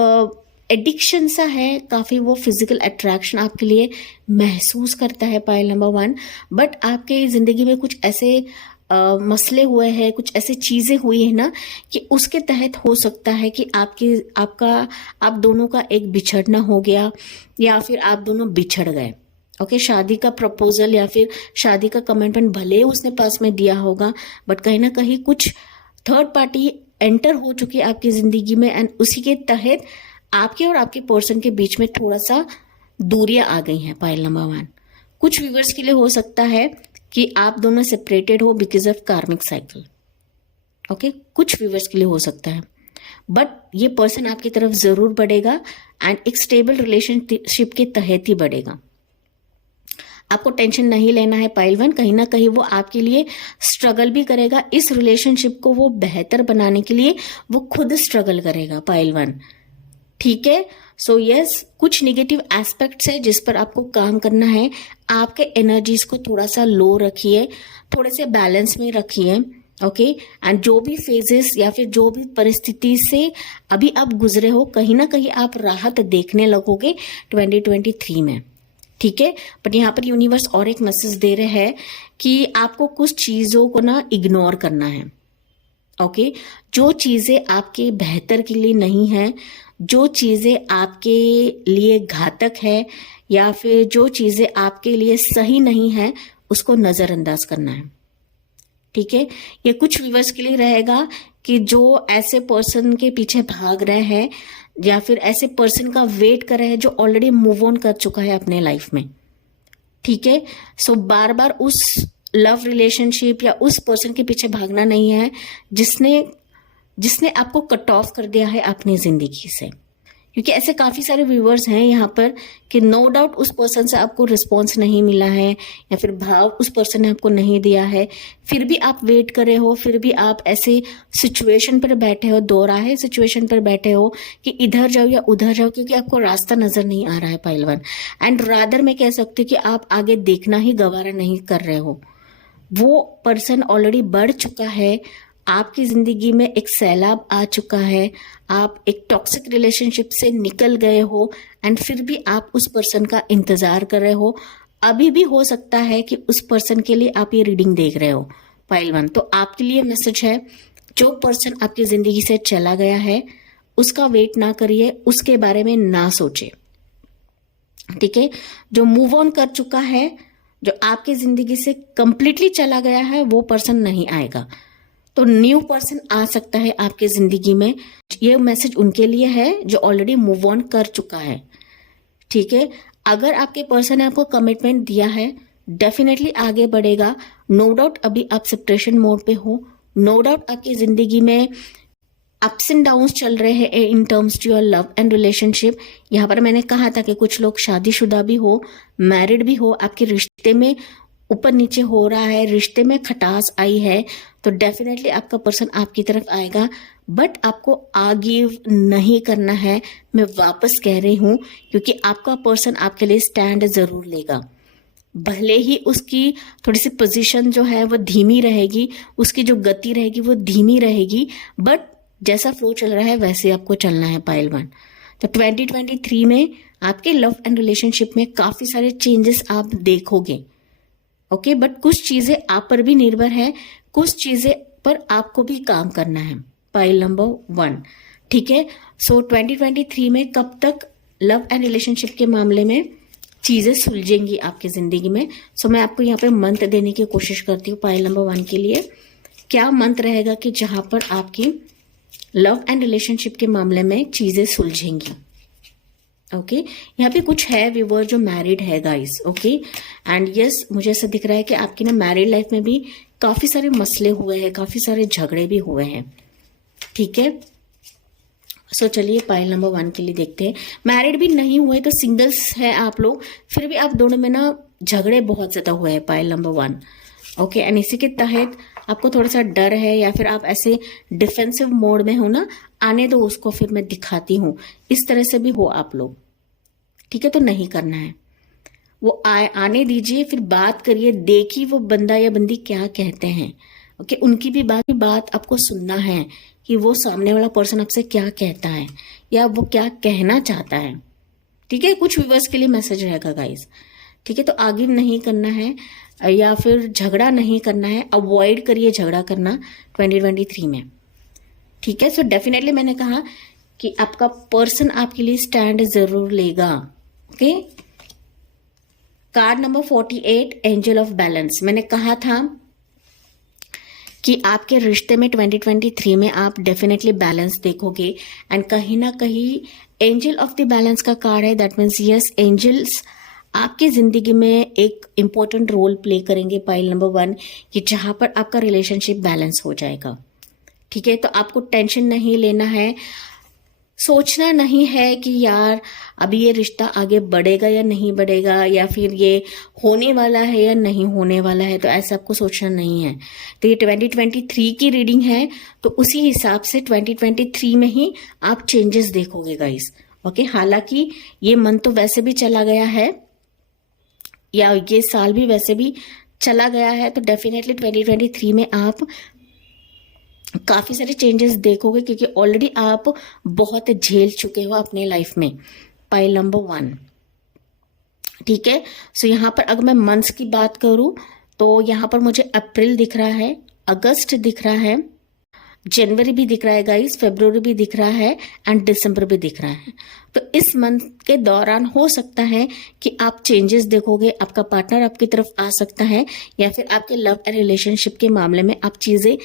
एडिक्शन सा है, काफी वो फिजिकल अट्रैक्शन आपके लिए महसूस करता है, पॉइंट नंबर 1। बट आपके जिंदगी में कुछ ऐसे मसले हुए हैं, कुछ ऐसी चीजें हुई है ना कि उसके तहत हो सकता है कि आप दोनों का एक बिछड़ना हो गया या फिर आप दोनों बिछड़ गए। ओके, शादी का प्रपोजल या फिर शादी का कमिटमेंट भले उसने पास में दिया होगा बट कहीं ना कहीं कुछ थर्ड पार्टी एंटर हो चुकी है आपकी जिंदगी में, एंड उसी के तहत आपके और आपके पर्सन के बीच में थोड़ा सा दूरियां आ गई हैं, पॉइंट नंबर 1। कुछ व्यूअर्स के लिए हो सकता है कि आप दोनों सेपरेटेड हो बिकॉज ऑफ कार्मिक साइकिल। ओके, कुछ व्यूअर्स के लिए हो सकता है बट ये पर्सन आपकी तरफ जरूर बढ़ेगा एंड एक स्टेबल रिलेशनशिप के तहत ही बढ़ेगा। आपको टेंशन नहीं लेना है पॉइंट 1, कहीं ना कहीं वो आपके लिए स्ट्रगल भी करेगा, इस रिलेशनशिप को वो बेहतर बनाने के लिए वो खुद स्ट्रगल करेगा, पॉइंट 1। ठीक है, सो यस, कुछ नेगेटिव एस्पेक्ट्स है जिस पर आपको काम करना है। आपके एनर्जीज को थोड़ा सा लो रखिए, थोड़े से बैलेंस में रखिए। ओके, एंड जो भी फेजेस या फिर जो भी परिस्थिति से अभी आप गुजरे हो कहीं ना कहीं आप राहत देखने लगोगे 2023 में। ठीक है, बट यहाँ पर यूनिवर्स और एक मैसेज दे रहे हैं कि आपको कुछ चीजों को ना इग्नोर करना है। ओके, जो चीजें आपके बेहतर के लिए नहीं है, जो चीजें आपके लिए घातक है या फिर जो चीजें आपके लिए सही नहीं है उसको नजरअंदाज करना है। ठीक है, ये कुछ व्यूअर्स के लिए रहेगा कि जो ऐसे पर्सन के पीछे भाग रहे हैं या फिर ऐसे पर्सन का वेट कर रहे हैं जो ऑलरेडी मूव ऑन कर चुका है अपने लाइफ में। ठीक है, सो बार बार उस लव रिलेशनशिप या उस पर्सन के पीछे भागना नहीं है जिसने आपको कट ऑफ कर दिया है अपनी जिंदगी से। क्योंकि ऐसे काफी सारे व्यूअर्स हैं यहाँ पर कि नो डाउट उस पर्सन से आपको रिस्पॉन्स नहीं मिला है या फिर भाव उस पर्सन ने आपको नहीं दिया है, फिर भी आप वेट कर रहे हो, फिर भी आप ऐसे सिचुएशन पर बैठे हो, दोराहे सिचुएशन पर बैठे हो कि इधर जाओ या उधर जाओ, क्योंकि आपको रास्ता नजर नहीं आ रहा है पॉइंट 1। एंड रादर मैं कह सकती हूँ कि आप आगे देखना ही गवारा नहीं कर रहे हो। वो पर्सन ऑलरेडी बढ़ चुका है, आपकी जिंदगी में एक सैलाब आ चुका है, आप एक टॉक्सिक रिलेशनशिप से निकल गए हो एंड फिर भी आप उस पर्सन का इंतजार कर रहे हो। अभी भी हो सकता है कि उस पर्सन के लिए आप ये रीडिंग देख रहे हो पॉइंट 1। तो आपके लिए मैसेज है, जो पर्सन आपकी जिंदगी से चला गया है उसका वेट ना करिए, उसके बारे में ना सोचे। ठीक है, जो मूव ऑन कर चुका है, जो आपकी जिंदगी से कंप्लीटली चला गया है, वो पर्सन नहीं आएगा, तो न्यू पर्सन आ सकता है आपके जिंदगी में। ये मैसेज उनके लिए है जो ऑलरेडी मूव ऑन कर चुका है। ठीक है, अगर आपके पर्सन ने आपको कमिटमेंट दिया है डेफिनेटली आगे बढ़ेगा। नो डाउट अभी आप सेपरेशन मोड पे हो, नो डाउट आपकी जिंदगी में अप्स एंड डाउन्स चल रहे हैं in terms to your love and relationship. यहाँ पर मैंने कहा था कि कुछ लोग शादीशुदा भी हो, मैरिड भी हो, आपके रिश्ते में ऊपर नीचे हो रहा है, रिश्ते में खटास आई है, तो डेफिनेटली आपका पर्सन आपकी तरफ आएगा, बट आपको आगिव नहीं करना है। मैं वापस कह रही हूं, क्योंकि आपका पर्सन आपके लिए स्टैंड जरूर लेगा। भले ही उसकी थोड़ी सी पोजीशन जो है वो धीमी रहेगी, उसकी जो गति रहेगी वो धीमी रहेगी, बट जैसा फ्लो चल रहा है वैसे आपको चलना है पाइल 1। तो 2023 में आपके लव एंड रिलेशनशिप में काफी सारे चेंजेस आप देखोगे, ओके। बट कुछ चीजें आप पर भी निर्भर है, कुछ चीजें पर आपको भी काम करना है, पाइल नंबर 1, ठीक है। सो 2023 में कब तक लव एंड रिलेशनशिप के मामले में चीजें सुलझेंगी आपकी जिंदगी में। सो मैं आपको यहाँ पे मंत्र देने की कोशिश करती हूँ पाइल नंबर 1 के लिए। क्या मंत्र रहेगा कि जहां पर आपकी लव एंड रिलेशनशिप के मामले में चीजें सुलझेंगी, ओके। यहाँ पे कुछ है व्यूअर जो मैरिड है गाइस, ओके। एंड यस, मुझे ऐसा दिख रहा है कि आपकी ना मैरिड लाइफ में भी काफी सारे मसले हुए हैं, काफी सारे झगड़े भी हुए हैं, ठीक है। सो चलिए पाइल नंबर 1 के लिए देखते हैं। मैरिड भी नहीं हुए तो सिंगल्स है आप लोग, फिर भी आप दोनों में ना झगड़े बहुत ज्यादा हुए हैं, पाइल नंबर 1, ओके। एंड इसी के तहत आपको थोड़ा सा डर है, या फिर आप ऐसे डिफेंसिव मोड में हो ना, आने दो उसको फिर मैं दिखाती हूँ, इस तरह से भी हो आप लोग, ठीक है। तो नहीं करना है, वो आने दीजिए, फिर बात करिए, देखिए वो बंदा या बंदी क्या कहते हैं, ओके। उनकी भी बात आपको सुनना है कि वो सामने वाला पर्सन आपसे क्या कहता है या वो क्या कहना चाहता है, ठीक है। कुछ व्यूअर्स के लिए मैसेज रहेगा गाइस, ठीक है। तो आगे नहीं करना है या फिर झगड़ा नहीं करना है, अवॉइड करिए झगड़ा करना 2023 में, ठीक है। सो डेफिनेटली मैंने कहा कि आपका पर्सन आपके लिए स्टैंड जरूर लेगा, okay. Card number 48, angel of balance. मैंने कहा था कि आपके रिश्ते में 2023 में आप डेफिनेटली बैलेंस देखोगे, एंड कहीं ना कहीं एंजल ऑफ द बैलेंस का कार्ड है। दैट मीन्स यस, एंजल्स आपकी जिंदगी में एक इंपॉर्टेंट रोल प्ले करेंगे, पाइल नंबर 1, कि जहां पर आपका रिलेशनशिप बैलेंस हो जाएगा, ठीक है। तो आपको टेंशन नहीं लेना है, सोचना नहीं है कि यार अभी ये रिश्ता आगे बढ़ेगा या नहीं बढ़ेगा, या फिर ये होने वाला है या नहीं होने वाला है, तो ऐसा आपको सोचना नहीं है। तो ये 2023 की रीडिंग है, तो उसी हिसाब से 2023 में ही आप चेंजेस देखोगे गाइस, ओके। हालांकि ये मंथ तो वैसे भी चला गया है, या ये साल भी वैसे भी चला गया है, तो डेफिनेटली 2023 में आप काफी सारे चेंजेस देखोगे, क्योंकि ऑलरेडी आप बहुत झेल चुके हो अपने लाइफ में, पाइल नंबर 1, ठीक है। सो यहाँ पर अगर मैं मंथ्स की बात करूं तो यहाँ पर मुझे अप्रैल दिख रहा है, अगस्त दिख रहा है, जनवरी भी दिख रहा है गाइस, फरवरी भी दिख रहा है, एंड दिसंबर भी दिख रहा है। तो इस मंथ के दौरान हो सकता है कि आप चेंजेस देखोगे, आपका पार्टनर आपकी तरफ आ सकता है, या फिर आपके लव एंड रिलेशनशिप के मामले में आप चीजें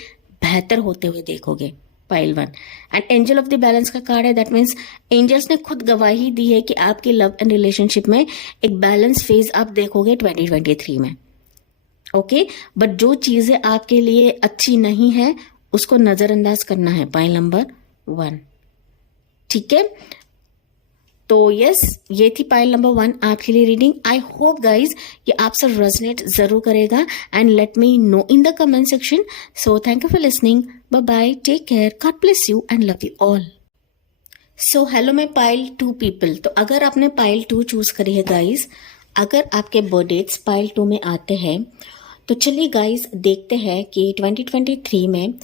बेहतर होते हुए देखोगे, pile 1। And angel of the balance का कार्ड है। दैट मीन्स एंजल्स ने खुद गवाही दी है कि आपके लव एंड रिलेशनशिप में एक बैलेंस फेज आप देखोगे 2023 में, ओके। बट जो चीजें आपके लिए अच्छी नहीं है उसको नजरअंदाज करना है, पाइल नंबर 1, ठीक है। तो यस, ये थी पाइल नंबर 1 आपके लिए रीडिंग। आई होप गाइज ये आपसे रेजोनेट जरूर करेगा, and let me know in the comment section. So thank you for listening, bye bye, take care, God bless you and love you all. So hello मैं पाइल 2 पीपल। तो अगर आपने पाइल 2 चूज करी है गाइज, अगर आपके बर्थडेट्स पाइल 2 में आते हैं, तो चलिए गाइज देखते हैं कि 2023 में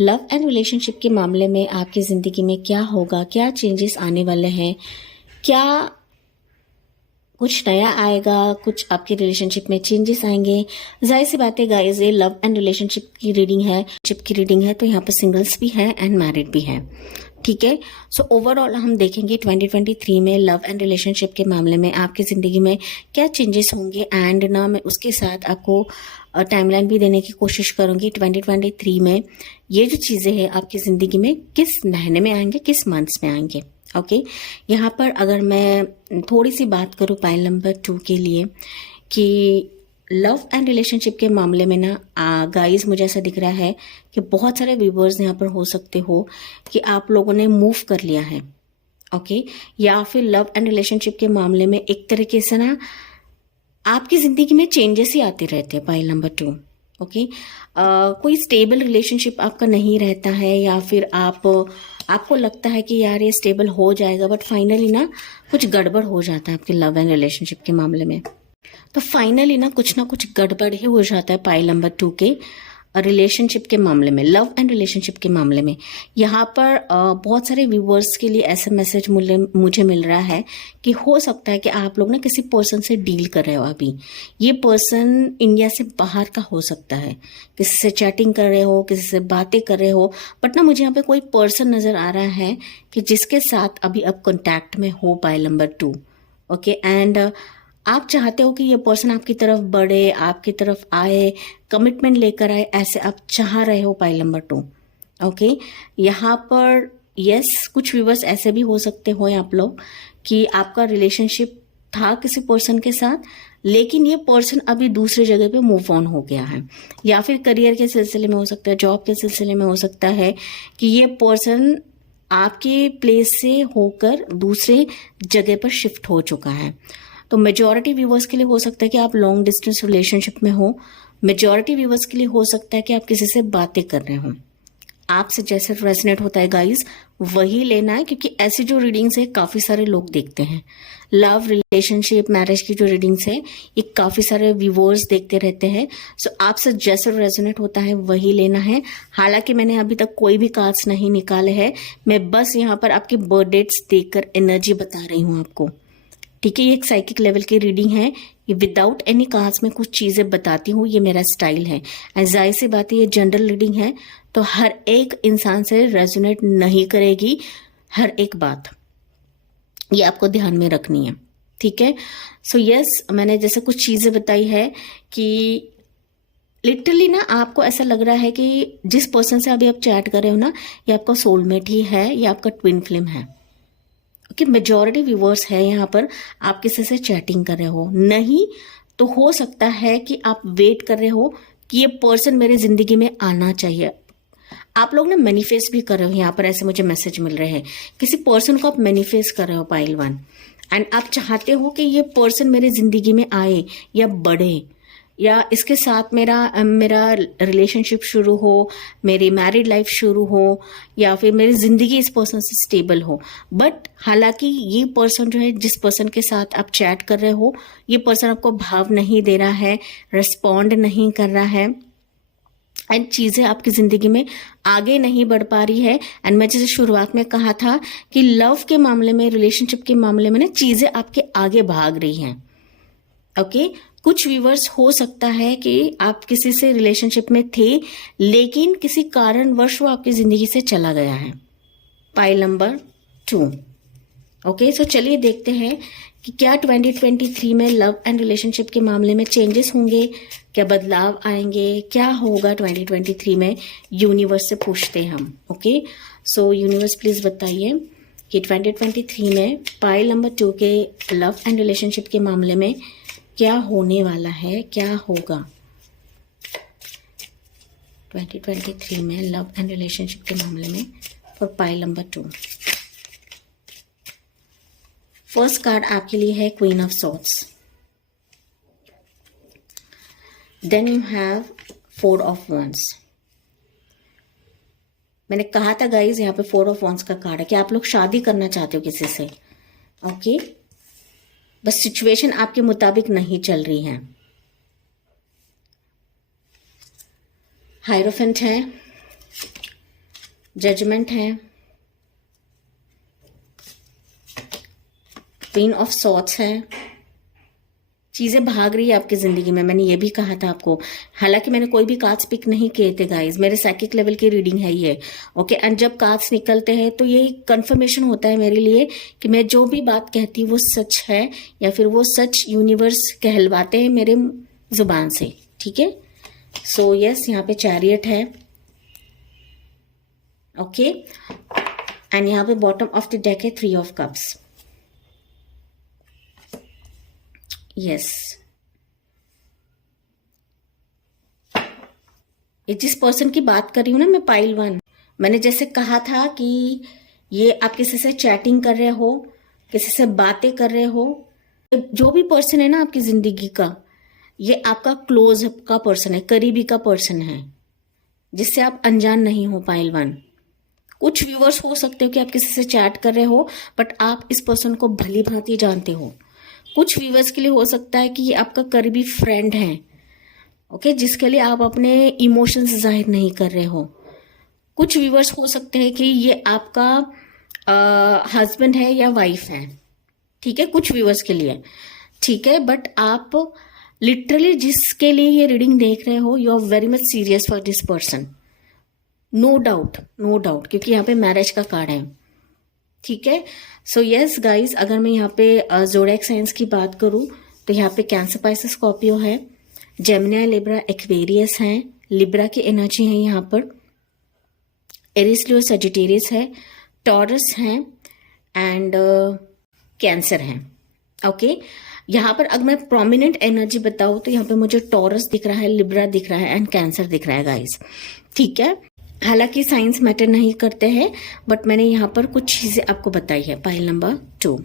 लव एंड रिलेशनशिप के मामले में आपकी जिंदगी में क्या होगा, क्या चेंजेस आने वाले हैं, क्या कुछ नया आएगा, कुछ आपके रिलेशनशिप में चेंजेस आएंगे। जाहिर सी बात है गाइस, ये लव एंड रिलेशनशिप की रीडिंग है, तो यहाँ पर सिंगल्स भी हैं एंड मैरिड भी हैं, ठीक है। सो ओवरऑल हम देखेंगे 2023 में लव एंड रिलेशनशिप के मामले में आपकी जिंदगी में क्या चेंजेस होंगे, एंड ना मैं उसके साथ आपको टाइमलाइन भी देने की कोशिश करूंगी 2023 में ये जो चीजें हैं आपकी जिंदगी में किस महीने में आएंगे, किस मंथ्स में आएंगे, ओके। यहाँ पर अगर मैं थोड़ी सी बात करूँ पाइल नंबर 2 के लिए, कि लव एंड रिलेशनशिप के मामले में ना गाइस मुझे ऐसा दिख रहा है कि बहुत सारे व्यूवर्स यहाँ पर हो सकते हो कि आप लोगों ने मूव कर लिया है, ओके। या फिर लव एंड रिलेशनशिप के मामले में एक तरीके से ना आपकी जिंदगी में चेंजेस ही आते रहते हैं। Pile number 2, okay. कोई स्टेबल रिलेशनशिप आपका नहीं रहता है, या फिर आपको लगता है कि यार ये स्टेबल हो जाएगा, बट फाइनली ना कुछ गड़बड़ हो जाता है आपके लव एंड रिलेशनशिप के मामले में। तो फाइनली ना कुछ गड़बड़ ही हो जाता है पाइल नंबर 2 के रिलेशनशिप के मामले में, लव एंड रिलेशनशिप के मामले में। यहाँ पर बहुत सारे व्यूवर्स के लिए ऐसा मैसेज मुझे मिल रहा है कि हो सकता है कि आप लोग ना किसी पर्सन से डील कर रहे हो अभी। ये पर्सन इंडिया से बाहर का हो सकता है, किसी से चैटिंग कर रहे हो, किसी से बातें कर रहे हो, बट ना मुझे यहाँ पे कोई पर्सन नजर आ रहा है कि जिसके साथ अभी आप कॉन्टैक्ट में हो पाइल नंबर 2, ओके। एंड आप चाहते हो कि ये पर्सन आपकी तरफ बढ़े, आपकी तरफ आए, कमिटमेंट लेकर आए, ऐसे आप चाह रहे हो पाइल नंबर 2, ओके। यहाँ पर यस, कुछ व्यूवर्स ऐसे भी हो सकते हो आप लोग कि आपका रिलेशनशिप था किसी पर्सन के साथ, लेकिन ये पर्सन अभी दूसरे जगह पे मूव ऑन हो गया है, या फिर करियर के सिलसिले में हो सकता है, जॉब के सिलसिले में हो सकता है कि ये पर्सन आपके प्लेस से होकर दूसरे जगह पर शिफ्ट हो चुका है। तो मेजॉरिटी व्यूवर्स के लिए हो सकता है कि आप लॉन्ग डिस्टेंस रिलेशनशिप में हो, मेजॉरिटी व्यूवर्स के लिए हो सकता है कि आप किसी से बातें कर रहे हो। आपसे जैसे रेजोनेट होता है गाइस वही लेना है, क्योंकि ऐसी जो रीडिंग्स है काफ़ी सारे लोग देखते हैं। लव, रिलेशनशिप, मैरिज की जो रीडिंग्स है ये काफ़ी सारे व्यूवर्स देखते रहते हैं। सो आपसे जैसे रेजोनेट होता है वही लेना है। हालांकि मैंने अभी तक कोई भी कार्ड्स नहीं निकाले हैं, मैं बस यहाँ पर आपके बर्थ डेट्स देखकर एनर्जी बता रही हूँ आपको, ठीक है। ये एक साइकिक लेवल की रीडिंग है, ये विदाउट एनी कार्ड्स में कुछ चीज़ें बताती हूँ, ये मेरा स्टाइल है। जाहिर सी बात है ये जनरल रीडिंग है, तो हर एक इंसान से रेजोनेट नहीं करेगी हर एक बात, ये आपको ध्यान में रखनी है, ठीक है। सो यस, मैंने जैसे कुछ चीज़ें बताई है कि लिटरली ना आपको ऐसा लग रहा है कि जिस पर्सन से अभी आप चैट कर रहे हो ना, ये आपका सोलमेट ही है, ये आपका ट्विन फ्लेम है, कि मेजॉरिटी व्यूवर्स है यहाँ पर। आप किसी से चैटिंग कर रहे हो, नहीं तो हो सकता है कि आप वेट कर रहे हो कि ये पर्सन मेरे जिंदगी में आना चाहिए। आप लोग ना मैनिफेस्ट भी कर रहे हो, यहाँ पर ऐसे मुझे मैसेज मिल रहे हैं, किसी पर्सन को आप मैनिफेस्ट कर रहे हो पाइल 1, एंड आप चाहते हो कि ये पर्सन मेरे जिंदगी में आए या बढ़े, या इसके साथ मेरा रिलेशनशिप शुरू हो, मेरी मैरिड लाइफ शुरू हो, या फिर मेरी ज़िंदगी इस पर्सन से स्टेबल हो। बट हालांकि ये पर्सन जो है, जिस पर्सन के साथ आप चैट कर रहे हो, ये पर्सन आपको भाव नहीं दे रहा है, रिस्पॉन्ड नहीं कर रहा है, एंड चीज़ें आपकी ज़िंदगी में आगे नहीं बढ़ पा रही है। एंड मैं जैसे शुरुआत में कहा था कि लव के मामले में, रिलेशनशिप के मामले में ना चीज़ें आपके आगे भाग रही हैं, ओके। कुछ व्यूवर्स हो सकता है कि आप किसी से रिलेशनशिप में थे, लेकिन किसी कारणवश वो आपकी जिंदगी से चला गया है, पाइल नंबर 2, ओके। सो चलिए देखते हैं कि क्या 2023 में लव एंड रिलेशनशिप के मामले में चेंजेस होंगे, क्या बदलाव आएंगे, क्या होगा 2023 में। यूनिवर्स से पूछते हैं हम, ओके। सो यूनिवर्स प्लीज बताइए कि 2023 में पाइल नंबर 2 के लव एंड रिलेशनशिप के मामले में क्या होने वाला है, क्या होगा 2023 में लव एंड रिलेशनशिप के मामले में for pile number 2। First card आपके लिए है queen of swords, then you have 4 of wands. मैंने कहा था गाइज यहाँ पे 4 ऑफ वंस का कार्ड है कि आप लोग शादी करना चाहते हो किसी से, ओके। बस सिचुएशन आपके मुताबिक नहीं चल रही है। हायरोफेंट है, जजमेंट है, क्वीन ऑफ सॉर्ड्स है। चीजें भाग रही है आपकी जिंदगी में, मैंने ये भी कहा था आपको। हालांकि मैंने कोई भी कार्ड्स पिक नहीं किए थे गाइस, मेरे साइकिक लेवल की रीडिंग है ये, ओके। एंड जब कार्ड्स निकलते हैं तो ये कंफर्मेशन होता है मेरे लिए कि मैं जो भी बात कहती हूँ वो सच है, या फिर वो सच यूनिवर्स कहलवाते हैं मेरे जुबान से, ठीक है। सो यस, यहाँ पे चैरियट है, ओके। एंड यहाँ पे बॉटम ऑफ द डेक है 3 ऑफ कप्स, यस। ये जिस पर्सन की बात कर रही हूं ना मैं, पाइल 1, मैंने जैसे कहा था कि ये आप किसी से चैटिंग कर रहे हो, किसी से बातें कर रहे हो, जो भी पर्सन है ना आपकी जिंदगी का, ये आपका क्लोज का पर्सन है, करीबी का पर्सन है, जिससे आप अनजान नहीं हो। पाइल 1, कुछ व्यूअर्स हो सकते हो कि आप किसी से चैट कर रहे हो बट आप इस पर्सन को भली भांति जानते हो। कुछ व्यूअर्स के लिए हो सकता है कि ये आपका करीबी फ्रेंड है, ओके, जिसके लिए आप अपने इमोशंस जाहिर नहीं कर रहे हो। कुछ व्यूअर्स हो सकते हैं कि ये आपका हस्बैंड है या वाइफ है, ठीक है, कुछ व्यूअर्स के लिए, ठीक है। बट आप लिटरली जिसके लिए ये रीडिंग देख रहे हो, you are very much serious for this person, no doubt, no doubt, क्योंकि यहाँ पे मैरिज का कार्ड है, ठीक है। सो यस गाइज, अगर मैं यहाँ पे ज़ोडिएक साइंस की बात करूँ तो यहाँ पे कैंसर, पाइसेस, स्कॉर्पियो है, जेमिनी, लिब्रा, एक्वेरियस है, लिब्रा की एनर्जी है यहाँ पर, एरिस, लियो, सजिटेरियस है, टॉरस है एंड कैंसर है, ओके। यहाँ पर अगर मैं प्रोमिनेंट एनर्जी बताऊँ तो यहाँ पे मुझे टॉरस दिख रहा है, लिब्रा दिख रहा है एंड कैंसर दिख रहा है गाइज, ठीक है। हालांकि साइंस मैटर नहीं करते हैं बट मैंने यहाँ पर कुछ चीज़ें आपको बताई है। Pile number 2,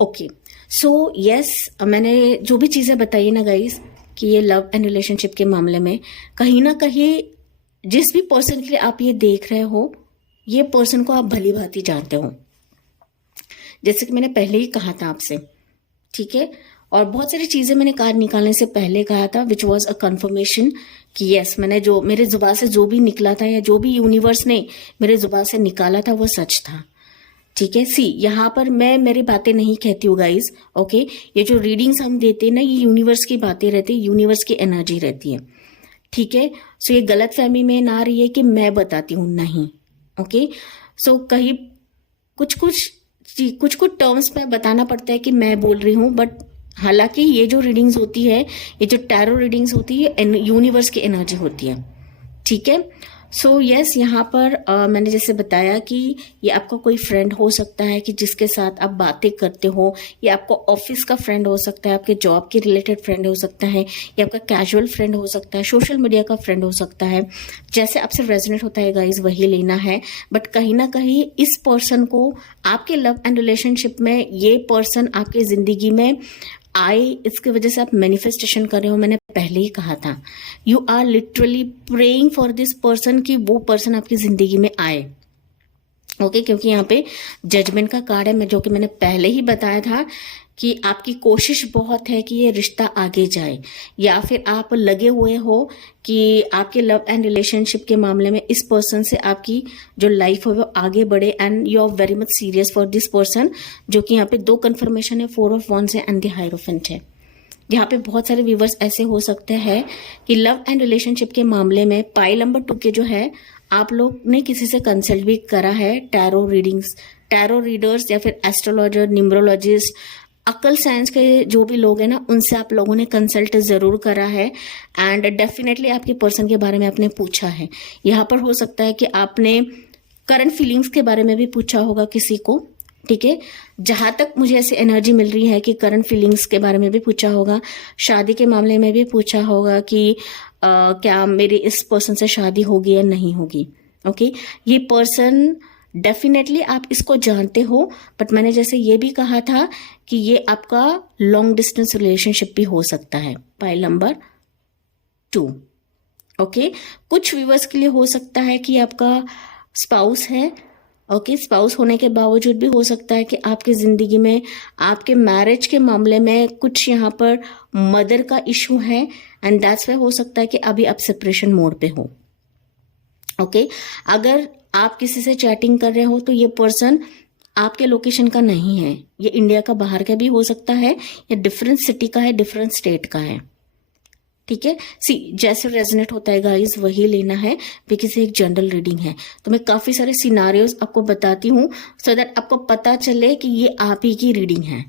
okay. So yes, मैंने जो भी चीज़ें बताई ना गाइज कि ये लव एंड रिलेशनशिप के मामले में कहीं ना कहीं जिस भी पर्सन के लिए आप ये देख रहे हो, ये पर्सन को आप भली भांति जानते हो, जैसे कि मैंने पहले ही कहा था आपसे, ठीक है। और बहुत सारी चीज़ें मैंने कार्ड निकालने से पहले कहा था, विच वॉज अ कन्फर्मेशन कि यस, मैंने जो मेरे जुबान से जो भी निकला था या जो भी यूनिवर्स ने मेरे जुबान से निकाला था वो सच था, ठीक है। सी, यहाँ पर मैं मेरी बातें नहीं कहती हूँ गाइज, ओके। ये जो रीडिंग्स हम देते हैं ना, ये यूनिवर्स की बातें रहती है, यूनिवर्स की एनर्जी रहती है, ठीक है। सो ये गलत फहमी में ना रही है कि मैं बताती हूँ, नहीं, ओके। सो कहीं कुछ कुछ टर्म्स में बताना पड़ता है कि मैं बोल रही हूँ, बट हालांकि ये जो रीडिंग्स होती है, ये जो टैरो रीडिंग्स होती है, यूनिवर्स की एनर्जी होती है, ठीक है। सो यस, यहाँ पर मैंने जैसे बताया कि ये आपका कोई फ्रेंड हो सकता है कि जिसके साथ आप बातें करते हो, ये आपको ऑफिस का फ्रेंड हो सकता है, आपके जॉब के रिलेटेड फ्रेंड हो सकता है, ये आपका कैजुअल फ्रेंड हो सकता है, सोशल मीडिया का फ्रेंड हो सकता है, जैसे आपसे रेजोनेट होता है गाइज वही लेना है। बट कहीं ना कहीं इस पर्सन को आपके लव एंड रिलेशनशिप में, ये पर्सन आपके जिंदगी में आए, इसकी वजह से आप मैनिफेस्टेशन कर रहे हो। मैंने पहले ही कहा था, you are literally praying for this person कि वो पर्सन आपकी जिंदगी में आए, ओके। क्योंकि यहाँ पे जजमेंट का कार्ड है, जो कि मैंने पहले ही बताया था कि आपकी कोशिश बहुत है कि ये रिश्ता आगे जाए, या फिर आप लगे हुए हो कि आपके लव एंड रिलेशनशिप के मामले में इस पर्सन से आपकी जो लाइफ है वो आगे बढ़े, and you are very much serious for this person, जो कि यहाँ पे 2 कन्फर्मेशन है, 4 ऑफ वॉन्ड्स है एंड द हायरोफेंट है। यहाँ पे बहुत सारे व्यूवर्स ऐसे हो सकते हैं कि लव एंड रिलेशनशिप के मामले में पाइल नंबर 2 के जो है, आप लोग ने किसी से कंसल्ट भी करा है, टैरो रीडिंग्स, टैरो रीडर्स या फिर एस्ट्रोलॉजर, न्यूमरोलॉजिस्ट, अकल साइंस के जो भी लोग हैं ना, उनसे आप लोगों ने कंसल्ट जरूर करा है एंड डेफिनेटली आपके पर्सन के बारे में आपने पूछा है। यहाँ पर हो सकता है कि आपने करंट फीलिंग्स के बारे में भी पूछा होगा किसी को, ठीक है। जहां तक मुझे ऐसी एनर्जी मिल रही है कि करंट फीलिंग्स के बारे में भी पूछा होगा, शादी के मामले में भी पूछा होगा कि क्या मेरी इस पर्सन से शादी होगी या नहीं होगी, ओके। ये पर्सन डेफिनेटली आप इसको जानते हो, बट मैंने जैसे ये भी कहा था कि ये आपका लॉन्ग डिस्टेंस रिलेशनशिप भी हो सकता है। Pile number 2, okay. कुछ व्यूवर्स के लिए हो सकता है कि आपका स्पाउस है, ओके। स्पाउस होने के बावजूद भी हो सकता है कि आपकी जिंदगी में आपके मैरिज के मामले में कुछ यहाँ पर मदर का इशू है, एंड दैट्स वाई हो सकता है कि अभी आप सेपरेशन मोड पे हो, ओके। अगर आप किसी से चैटिंग कर रहे हो तो ये पर्सन आपके लोकेशन का नहीं है, ये इंडिया का बाहर का भी हो सकता है, या डिफरेंट सिटी का है, डिफरेंट स्टेट का है, ठीक है। सी, जैसे रेजोनेट होता है गाइस वही लेना है, बिकॉज एक जनरल रीडिंग है, तो मैं काफी सारे सिनारियोज आपको बताती हूँ सो दैट आपको पता चले कि ये आप ही की रीडिंग है,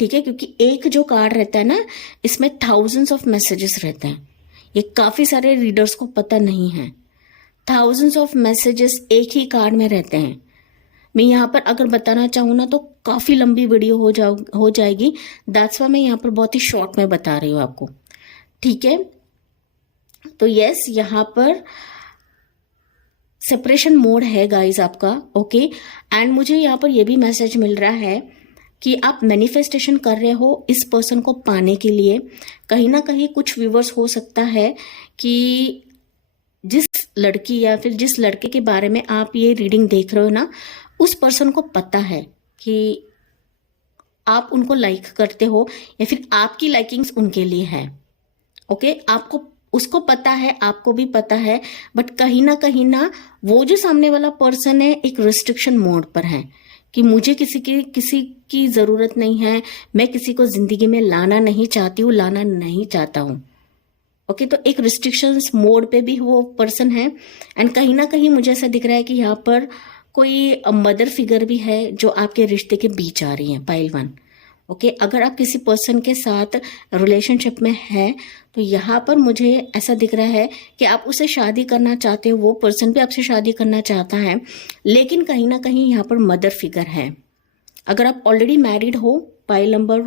ठीक है। क्योंकि एक जो कार्ड रहता है ना, इसमें थाउजेंड्स ऑफ मैसेजेस रहते हैं, ये काफी सारे रीडर्स को पता नहीं है। थाउजेंड्स ऑफ मैसेजेस एक ही कार्ड में रहते हैं। मैं यहाँ पर अगर बताना चाहूँ ना तो काफी लंबी वीडियो हो जाएगी, दैट्स वाई मैं यहाँ पर बहुत ही शॉर्ट में बता रही हूँ आपको, ठीक है। तो यस, यहाँ पर सेपरेशन मोड है गाइस आपका, ओके। एंड मुझे यहाँ पर यह भी मैसेज मिल रहा है कि आप मैनिफेस्टेशन कर रहे हो इस पर्सन को पाने के लिए। कहीं ना कहीं कुछ व्यूवर्स हो सकता है कि जिस लड़की या फिर जिस लड़के के बारे में आप ये रीडिंग देख रहे हो ना, उस पर्सन को पता है कि आप उनको लाइक करते हो या फिर आपकी लाइकिंग्स उनके लिए है। ओके, आपको उसको पता है, आपको भी पता है, बट कहीं ना वो जो सामने वाला पर्सन है एक रिस्ट्रिक्शन मोड पर है कि मुझे किसी की जरूरत नहीं है, मैं किसी को जिंदगी में लाना नहीं चाहती हूँ, लाना नहीं चाहता हूँ। ओके, तो एक रिस्ट्रिक्शंस मोड पे भी वो पर्सन है। एंड कहीं ना कहीं मुझे ऐसा दिख रहा है कि यहाँ पर कोई मदर फिगर भी है जो आपके रिश्ते के बीच आ रही है, पाइल 1। ओके, अगर आप किसी पर्सन के साथ रिलेशनशिप में हैं तो यहाँ पर मुझे ऐसा दिख रहा है कि आप उससे शादी करना चाहते हो, वो पर्सन भी आपसे शादी करना चाहता है, लेकिन कहीं ना कहीं यहाँ पर मदर फिगर है। अगर आप ऑलरेडी मैरिड हो, पाइल नंबर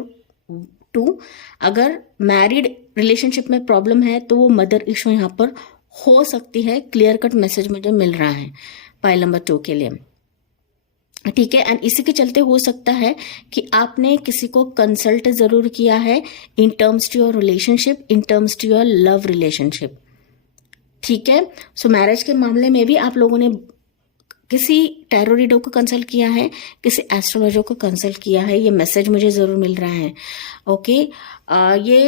2, अगर मैरिड रिलेशनशिप में प्रॉब्लम है तो वो मदर इशू यहाँ पर हो सकती है। क्लियर कट मैसेज मुझे मिल रहा है पाइल नंबर 2 के लिए, ठीक है। एंड इसी के चलते हो सकता है कि आपने किसी को कंसल्ट जरूर किया है in terms to your relationship, in terms to your love relationship, ठीक है। सो मैरिज के मामले में भी आप लोगों ने किसी टैरो रीडर को कंसल्ट किया है, किसी एस्ट्रोलॉजर को कंसल्ट किया है, ये मैसेज मुझे जरूर मिल रहा है। ओके, ये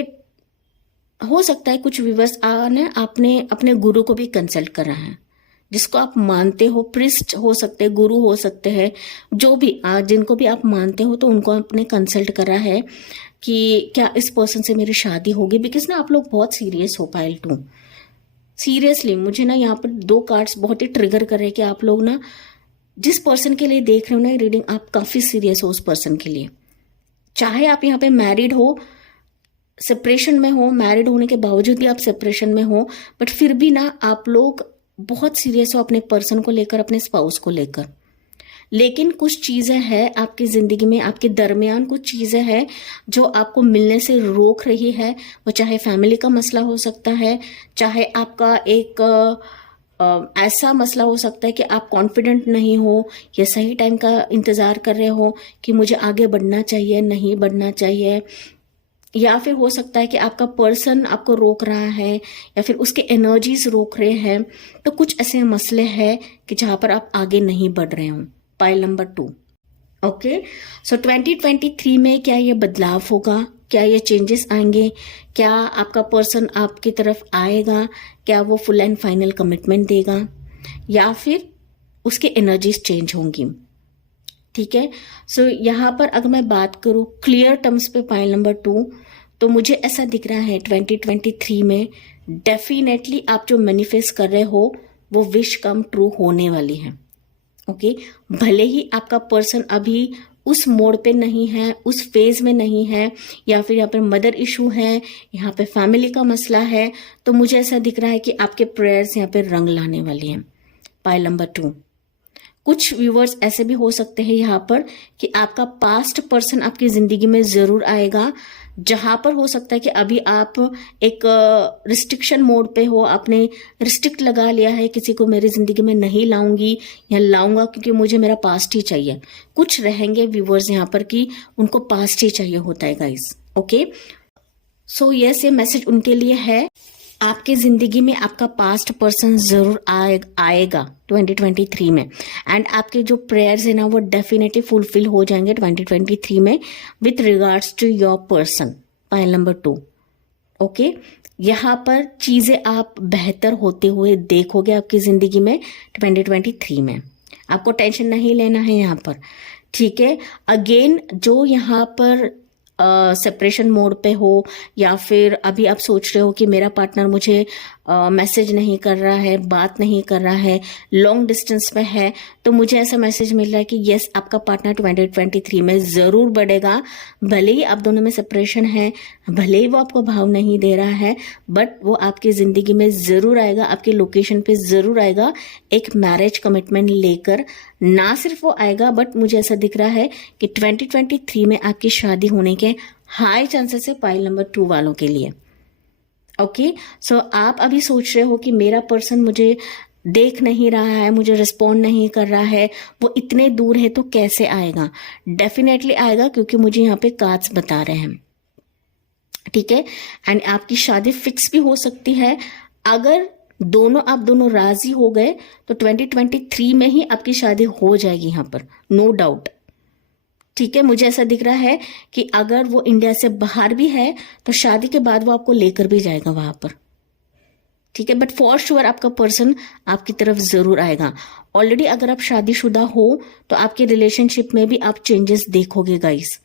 हो सकता है कुछ व्यूअर्स ने आपने अपने गुरु को भी कंसल्ट करा है, जिसको आप मानते हो, प्रिस्ट हो सकते हैं, गुरु हो सकते हैं, जो भी जिनको भी आप मानते हो, तो उनको आपने कंसल्ट करा है कि क्या इस पर्सन से मेरी शादी होगी। बिकॉज ना आप लोग बहुत सीरियस हो पाइल 2, सीरियसली। मुझे ना यहाँ पर 2 कार्ड्स बहुत ही ट्रिगर कर रहे हैं कि आप लोग ना जिस पर्सन के लिए देख रहे हो ना रीडिंग, आप काफी सीरियस हो उस पर्सन के लिए। चाहे आप यहाँ पे मैरिड हो, सेपरेशन में हो, मैरिड होने के बावजूद भी आप सेपरेशन में हो, बट फिर भी ना आप लोग बहुत सीरियस हो अपने पर्सन को लेकर, अपने स्पाउस को लेकर। लेकिन कुछ चीजें हैं आपकी जिंदगी में, आपके दरमियान कुछ चीजें हैं जो आपको मिलने से रोक रही है। वो चाहे फैमिली का मसला हो सकता है, चाहे आपका एक ऐसा मसला हो सकता है कि आप कॉन्फिडेंट नहीं हो या सही टाइम का इंतजार कर रहे हो कि मुझे आगे बढ़ना चाहिए, नहीं बढ़ना चाहिए, या फिर हो सकता है कि आपका पर्सन आपको रोक रहा है या फिर उसके एनर्जीज रोक रहे हैं। तो कुछ ऐसे मसले हैं कि जहां पर आप आगे नहीं बढ़ रहे हो, पाइल नंबर 2। ओके, सो 2023 में क्या ये बदलाव होगा, क्या ये चेंजेस आएंगे, क्या आपका पर्सन आपकी तरफ आएगा, क्या वो फुल एंड फाइनल कमिटमेंट देगा, या फिर उसकी एनर्जीज चेंज होंगी, ठीक है। सो यहाँ पर अगर मैं बात करूँ क्लियर टर्म्स पे पाइल नंबर 2, तो मुझे ऐसा दिख रहा है 2023 में डेफिनेटली आप जो मैनिफेस्ट कर रहे हो वो विश कम ट्रू होने वाली है। ओके, भले ही आपका पर्सन अभी उस मोड पे नहीं है, उस फेज में नहीं है, या फिर यहाँ पर मदर इशू है, यहाँ पे फैमिली का मसला है, तो मुझे ऐसा दिख रहा है कि आपके प्रेयर्स यहाँ पे रंग लाने वाली हैं, पाइल नंबर 2। कुछ व्यूवर्स ऐसे भी हो सकते हैं यहाँ पर कि आपका पास्ट पर्सन आपकी जिंदगी में जरूर आएगा, जहां पर हो सकता है कि अभी आप एक रिस्ट्रिक्शन मोड पे हो, आपने रिस्ट्रिक्ट लगा लिया है, किसी को मेरी जिंदगी में नहीं लाऊंगी या लाऊंगा क्योंकि मुझे मेरा पास्ट ही चाहिए। कुछ रहेंगे व्यूवर्स यहाँ पर कि उनको पास्ट ही चाहिए होता है गाइस। ओके, सो यस, ये मैसेज उनके लिए है। आपके जिंदगी में आपका पास्ट पर्सन जरूर आएगा 2023 में, एंड आपके जो प्रेयर्स है ना वो डेफिनेटली फुलफिल हो जाएंगे 2023 में with regards to your person, pile number 2। Okay, यहाँ पर चीजें आप बेहतर होते हुए देखोगे आपकी जिंदगी में 2023 में। आपको टेंशन नहीं लेना है यहाँ पर, ठीक है। अगेन जो यहाँ पर सेपरेशन मोड पे हो, या फिर अभी आप सोच रहे हो कि मेरा पार्टनर मुझे मैसेज नहीं कर रहा है, बात नहीं कर रहा है, लॉन्ग डिस्टेंस पे है, तो मुझे ऐसा मैसेज मिल रहा है कि यस, आपका पार्टनर 2023 में जरूर बढ़ेगा। भले ही आप दोनों में सेपरेशन है, भले ही वो आपको भाव नहीं दे रहा है, बट वो आपकी जिंदगी में जरूर आएगा, आपकी लोकेशन पे जरूर आएगा, एक मैरिज कमिटमेंट लेकर। ना सिर्फ वो आएगा, बट मुझे ऐसा दिख रहा है कि 2023 में आपकी शादी होने के हाई चांसेस है पाइल नंबर 2 वालों के लिए। ओके, सो आप अभी सोच रहे हो कि मेरा पर्सन मुझे देख नहीं रहा है, मुझे रिस्पॉन्ड नहीं कर रहा है, वो इतने दूर है, तो कैसे आएगा? डेफिनेटली आएगा, क्योंकि मुझे यहाँ पे कार्ड्स बता रहे हैं, ठीक है। एंड आपकी शादी फिक्स भी हो सकती है। अगर आप दोनों राजी हो गए तो 2023 में ही आपकी शादी हो जाएगी यहाँ पर, नो डाउट, ठीक है। मुझे ऐसा दिख रहा है कि अगर वो इंडिया से बाहर भी है तो शादी के बाद वो आपको लेकर भी जाएगा वहां पर, ठीक है। बट फॉर श्योर आपका पर्सन आपकी तरफ जरूर आएगा। ऑलरेडी अगर आप शादीशुदा हो तो आपके रिलेशनशिप में भी आप चेंजेस देखोगे गाइस।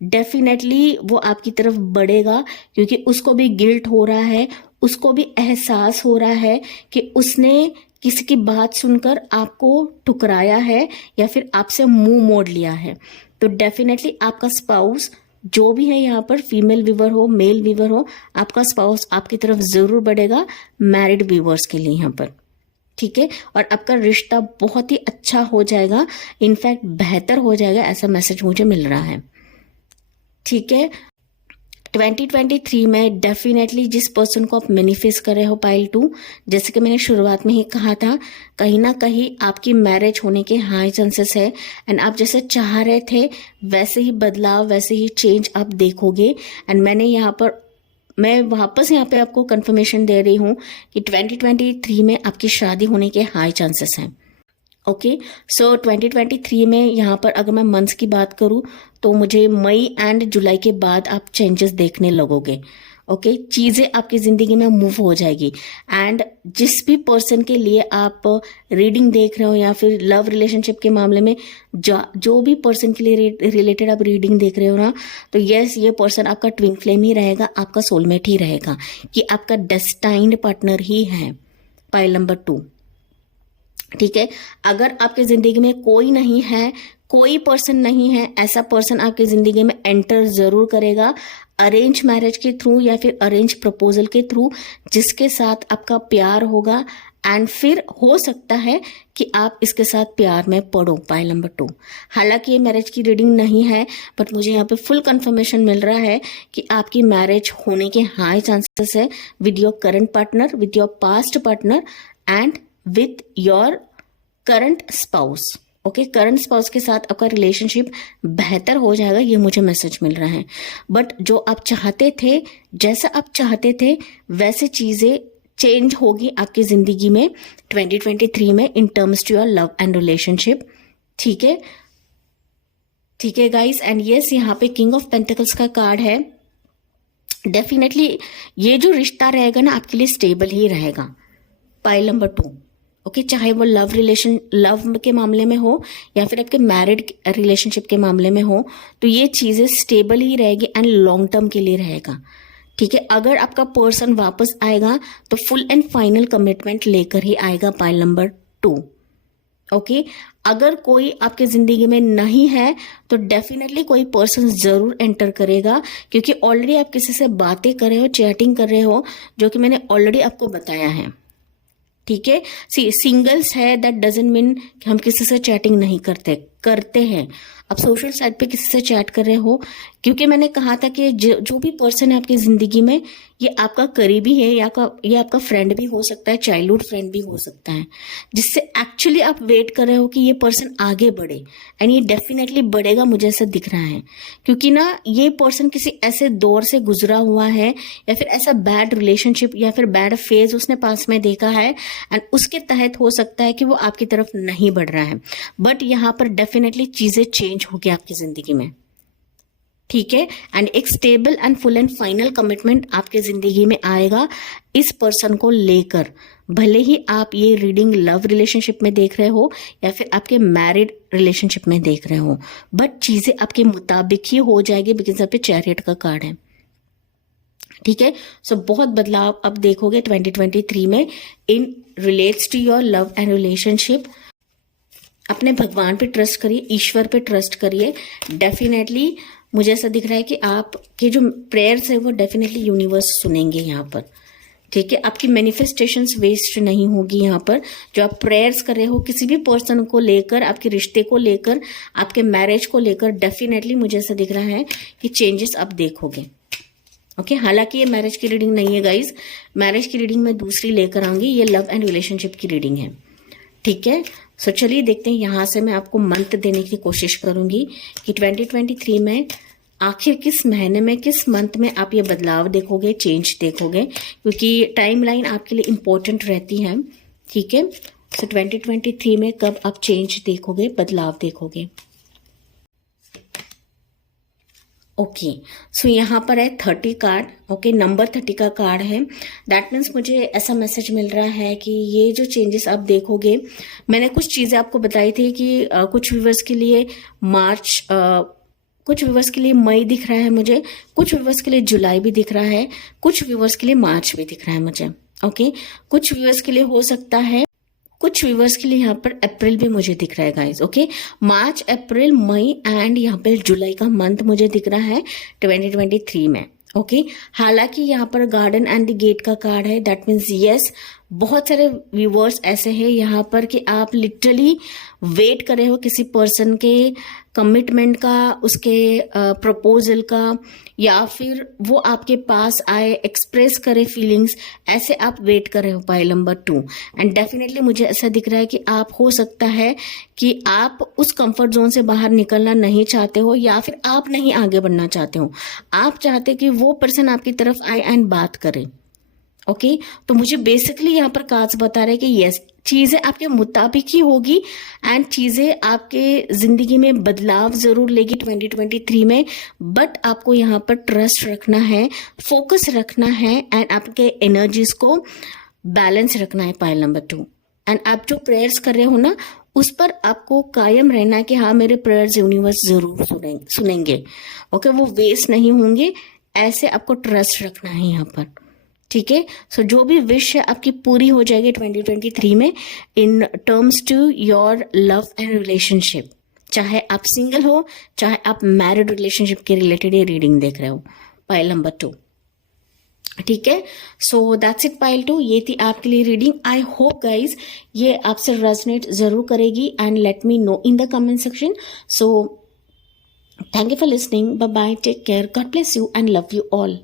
डेफिनेटली वो आपकी तरफ बढ़ेगा, क्योंकि उसको भी गिल्ट हो रहा है, उसको भी एहसास हो रहा है कि उसने किसी की बात सुनकर आपको ठुकराया है या फिर आपसे मुंह मोड़ लिया है। तो डेफिनेटली आपका स्पाउस जो भी है यहाँ पर, फीमेल व्यूवर हो मेल व्यूवर हो, आपका स्पाउस आपकी तरफ जरूर बढ़ेगा, मैरिड व्यूवर्स के लिए यहाँ पर, ठीक है। और आपका रिश्ता बहुत ही अच्छा हो जाएगा, इनफैक्ट बेहतर हो जाएगा, ऐसा मैसेज मुझे मिल रहा है, ठीक है। 2023 में डेफिनेटली जिस पर्सन को आप मैनिफेस्ट कर रहे हो पाइल 2, जैसे कि मैंने शुरुआत में ही कहा था, कहीं ना कहीं आपकी मैरिज होने के हाई चांसेस है। एंड आप जैसे चाह रहे थे वैसे ही बदलाव, वैसे ही चेंज आप देखोगे। एंड मैं वापस यहाँ पे आपको कंफर्मेशन दे रही हूँ कि 2023 में आपकी शादी होने के हाई चांसेस हैं, ओके। सो 2023 में यहाँ पर अगर मैं मंथ्स की बात करूँ तो मुझे मई एंड जुलाई के बाद आप चेंजेस देखने लगोगे, ओके। चीज़ें आपकी ज़िंदगी में मूव हो जाएगी। एंड जिस भी पर्सन के लिए आप रीडिंग देख रहे हो या फिर लव रिलेशनशिप के मामले में जो भी पर्सन के लिए रिलेटेड आप रीडिंग देख रहे हो ना, तो यस, ये पर्सन आपका ट्विन फ्लेम ही रहेगा, आपका सोलमेट ही रहेगा, कि आपका डेस्टाइन्ड पार्टनर ही है, पाइल नंबर 2, ठीक है। अगर आपके जिंदगी में कोई नहीं है, कोई पर्सन नहीं है, ऐसा पर्सन आपकी जिंदगी में एंटर जरूर करेगा, अरेंज मैरिज के थ्रू या फिर अरेंज प्रपोजल के थ्रू, जिसके साथ आपका प्यार होगा। एंड फिर हो सकता है कि आप इसके साथ प्यार में पड़ो, पाइल नंबर 2। हालांकि ये मैरिज की रीडिंग नहीं है, बट मुझे यहाँ पे फुल कंफर्मेशन मिल रहा है कि आपकी मैरिज होने के हाई चांसेस है with your current partner, with your past partner and with your current spouse, okay. Current spouse के साथ आपका रिलेशनशिप बेहतर हो जाएगा, ये मुझे मैसेज मिल रहा है। बट जो आप चाहते थे, जैसा आप चाहते थे वैसे चीजें चेंज होगी आपकी जिंदगी में 2023 में in terms to your love and relationship, ठीक है, ठीक है गाइस। एंड यस, यहाँ पे किंग ऑफ पेंटिकल्स का कार्ड है। डेफिनेटली ये जो रिश्ता रहेगा ना आपके लिए स्टेबल ही रहेगा, पाइल नंबर 2, ओके। चाहे वो लव के मामले में हो या फिर आपके मैरिड रिलेशनशिप के मामले में हो, तो ये चीजें स्टेबल ही रहेगी एंड लॉन्ग टर्म के लिए रहेगा, ठीक है। अगर आपका पर्सन वापस आएगा तो फुल एंड फाइनल कमिटमेंट लेकर ही आएगा, पाइल नंबर 2, ओके। अगर कोई आपके जिंदगी में नहीं है तो डेफिनेटली कोई पर्सन जरूर एंटर करेगा, क्योंकि ऑलरेडी आप किसी से बातें कर रहे हो, चैटिंग कर रहे हो, जो कि मैंने ऑलरेडी आपको बताया है, ठीक है। सिंगल्स है दैट डजंट मीन कि हम किसी से चैटिंग नहीं करते हैं। आप सोशल साइट पे किसी से चैट कर रहे हो, क्योंकि मैंने कहा था कि जो भी पर्सन है आपकी जिंदगी में, ये आपका करीबी है या ये आपका फ्रेंड भी हो सकता है, चाइल्डहुड फ्रेंड भी हो सकता है, जिससे एक्चुअली आप वेट कर रहे हो कि ये पर्सन आगे बढ़े। एंड ये डेफिनेटली बढ़ेगा, मुझे ऐसा दिख रहा है, क्योंकि ना ये पर्सन किसी ऐसे दौर से गुजरा हुआ है या फिर ऐसा बैड रिलेशनशिप या फिर बैड फेज उसने पास में देखा है, एंड उसके तहत हो सकता है कि वो आपकी तरफ नहीं बढ़ रहा है। बट यहाँ पर डेफिनेटली चीजें चेंज होगी आपकी जिंदगी में, ठीक है। एंड एक stable and full and final commitment आपके जिंदगी में आएगा इस पर्सन को लेकर। भले ही आप ये रीडिंग लव रिलेशनशिप में देख रहे हो या फिर आपके मैरिड रिलेशनशिप में देख रहे हो, बट चीजें आपके मुताबिक ही हो जाएगी, बिकॉज यहाँ पे चैरियट का कार्ड है, ठीक है। सो बहुत बदलाव अब देखोगे 2023 में इन relates to your love and relationship. अपने भगवान पे ट्रस्ट करिए, ईश्वर पे ट्रस्ट करिए। डेफिनेटली मुझे ऐसा दिख रहा है कि आपके जो प्रेयर्स है वो डेफिनेटली यूनिवर्स सुनेंगे यहाँ पर, ठीक है। आपकी मैनिफेस्टेशंस वेस्ट नहीं होगी यहाँ पर। जो आप प्रेयर्स कर रहे हो किसी भी पर्सन को लेकर, आपके रिश्ते को लेकर, आपके मैरिज को लेकर, डेफिनेटली मुझे ऐसा दिख रहा है कि चेंजेस आप देखोगे, ओके हालांकि ये मैरिज की रीडिंग नहीं है गाइज, मैरिज की रीडिंग मैं दूसरी लेकर आऊंगी, ये लव एंड रिलेशनशिप की रीडिंग है। ठीक है, सो चलिए देखते हैं, यहाँ से मैं आपको मंथ देने की कोशिश करूंगी कि 2023 में आखिर किस महीने में, किस मंथ में आप ये बदलाव देखोगे, चेंज देखोगे, क्योंकि टाइमलाइन आपके लिए इंपॉर्टेंट रहती है। ठीक है, सो 2023 में कब आप चेंज देखोगे, बदलाव देखोगे। ओके सो यहाँ पर है 30 कार्ड। ओके नंबर 30 का कार्ड है। दैट मीन्स मुझे ऐसा मैसेज मिल रहा है कि ये जो चेंजेस आप देखोगे, मैंने कुछ चीज़ें आपको बताई थी कि कुछ व्यूवर्स के लिए मार्च, कुछ व्यूवर्स के लिए मई दिख रहा है मुझे, कुछ व्यूवर्स के लिए जुलाई भी दिख रहा है, कुछ व्यूवर्स के लिए मार्च भी दिख रहा है मुझे। ओके कुछ व्यूवर्स के लिए हो सकता है, कुछ व्यूवर्स के लिए यहाँ पर अप्रैल भी मुझे दिख रहा है guys. Okay March, April, May and यहाँ पर जुलाई का मंथ मुझे दिख रहा है 2023 में। ओके हालांकि यहाँ पर गार्डन एंड द गेट का कार्ड है। दैट मीन्स यस, बहुत सारे व्यूवर्स ऐसे हैं यहाँ पर कि आप लिटरली वेट कर रहे हो किसी पर्सन के कमिटमेंट का, उसके प्रपोजल का, या फिर वो आपके पास आए, एक्सप्रेस करे फीलिंग्स, ऐसे आप वेट कर रहे हो। पाइल नंबर 2 एंड डेफिनेटली मुझे ऐसा दिख रहा है कि आप, हो सकता है कि आप उस कंफर्ट जोन से बाहर निकलना नहीं चाहते हो, या फिर आप नहीं आगे बढ़ना चाहते हो, आप चाहते कि वो पर्सन आपकी तरफ आए एंड बात करे। ओके तो मुझे बेसिकली यहाँ पर कार्ड्स बता रहे हैं कि यस, चीजें आपके मुताबिक ही होगी एंड चीजें आपके जिंदगी में बदलाव जरूर लेगी 2023 में, बट आपको यहाँ पर ट्रस्ट रखना है, फोकस रखना है एंड आपके एनर्जीज को बैलेंस रखना है। पाइल नंबर 2 एंड आप जो प्रेयर्स कर रहे हो ना, उस पर आपको कायम रहना है कि हाँ मेरे प्रेयर्स यूनिवर्स जरूर सुनेंगे। ओके वो वेस्ट नहीं होंगे, ऐसे आपको ट्रस्ट रखना है यहाँ पर। ठीक है, सो जो भी विश है आपकी पूरी हो जाएगी 2023 में in terms to your love and relationship. चाहे आप सिंगल हो, चाहे आप मैरिड रिलेशनशिप के रिलेटेड ये रीडिंग देख रहे हो। Pile number 2। ठीक है, सो दैट्स इट पाइल 2, ये थी आपके लिए रीडिंग। आई होप गाइज ये आपसे रेजोनेट जरूर करेगी and let me know in the comment section. So thank you for listening, bye bye, take care, God bless you and love you all.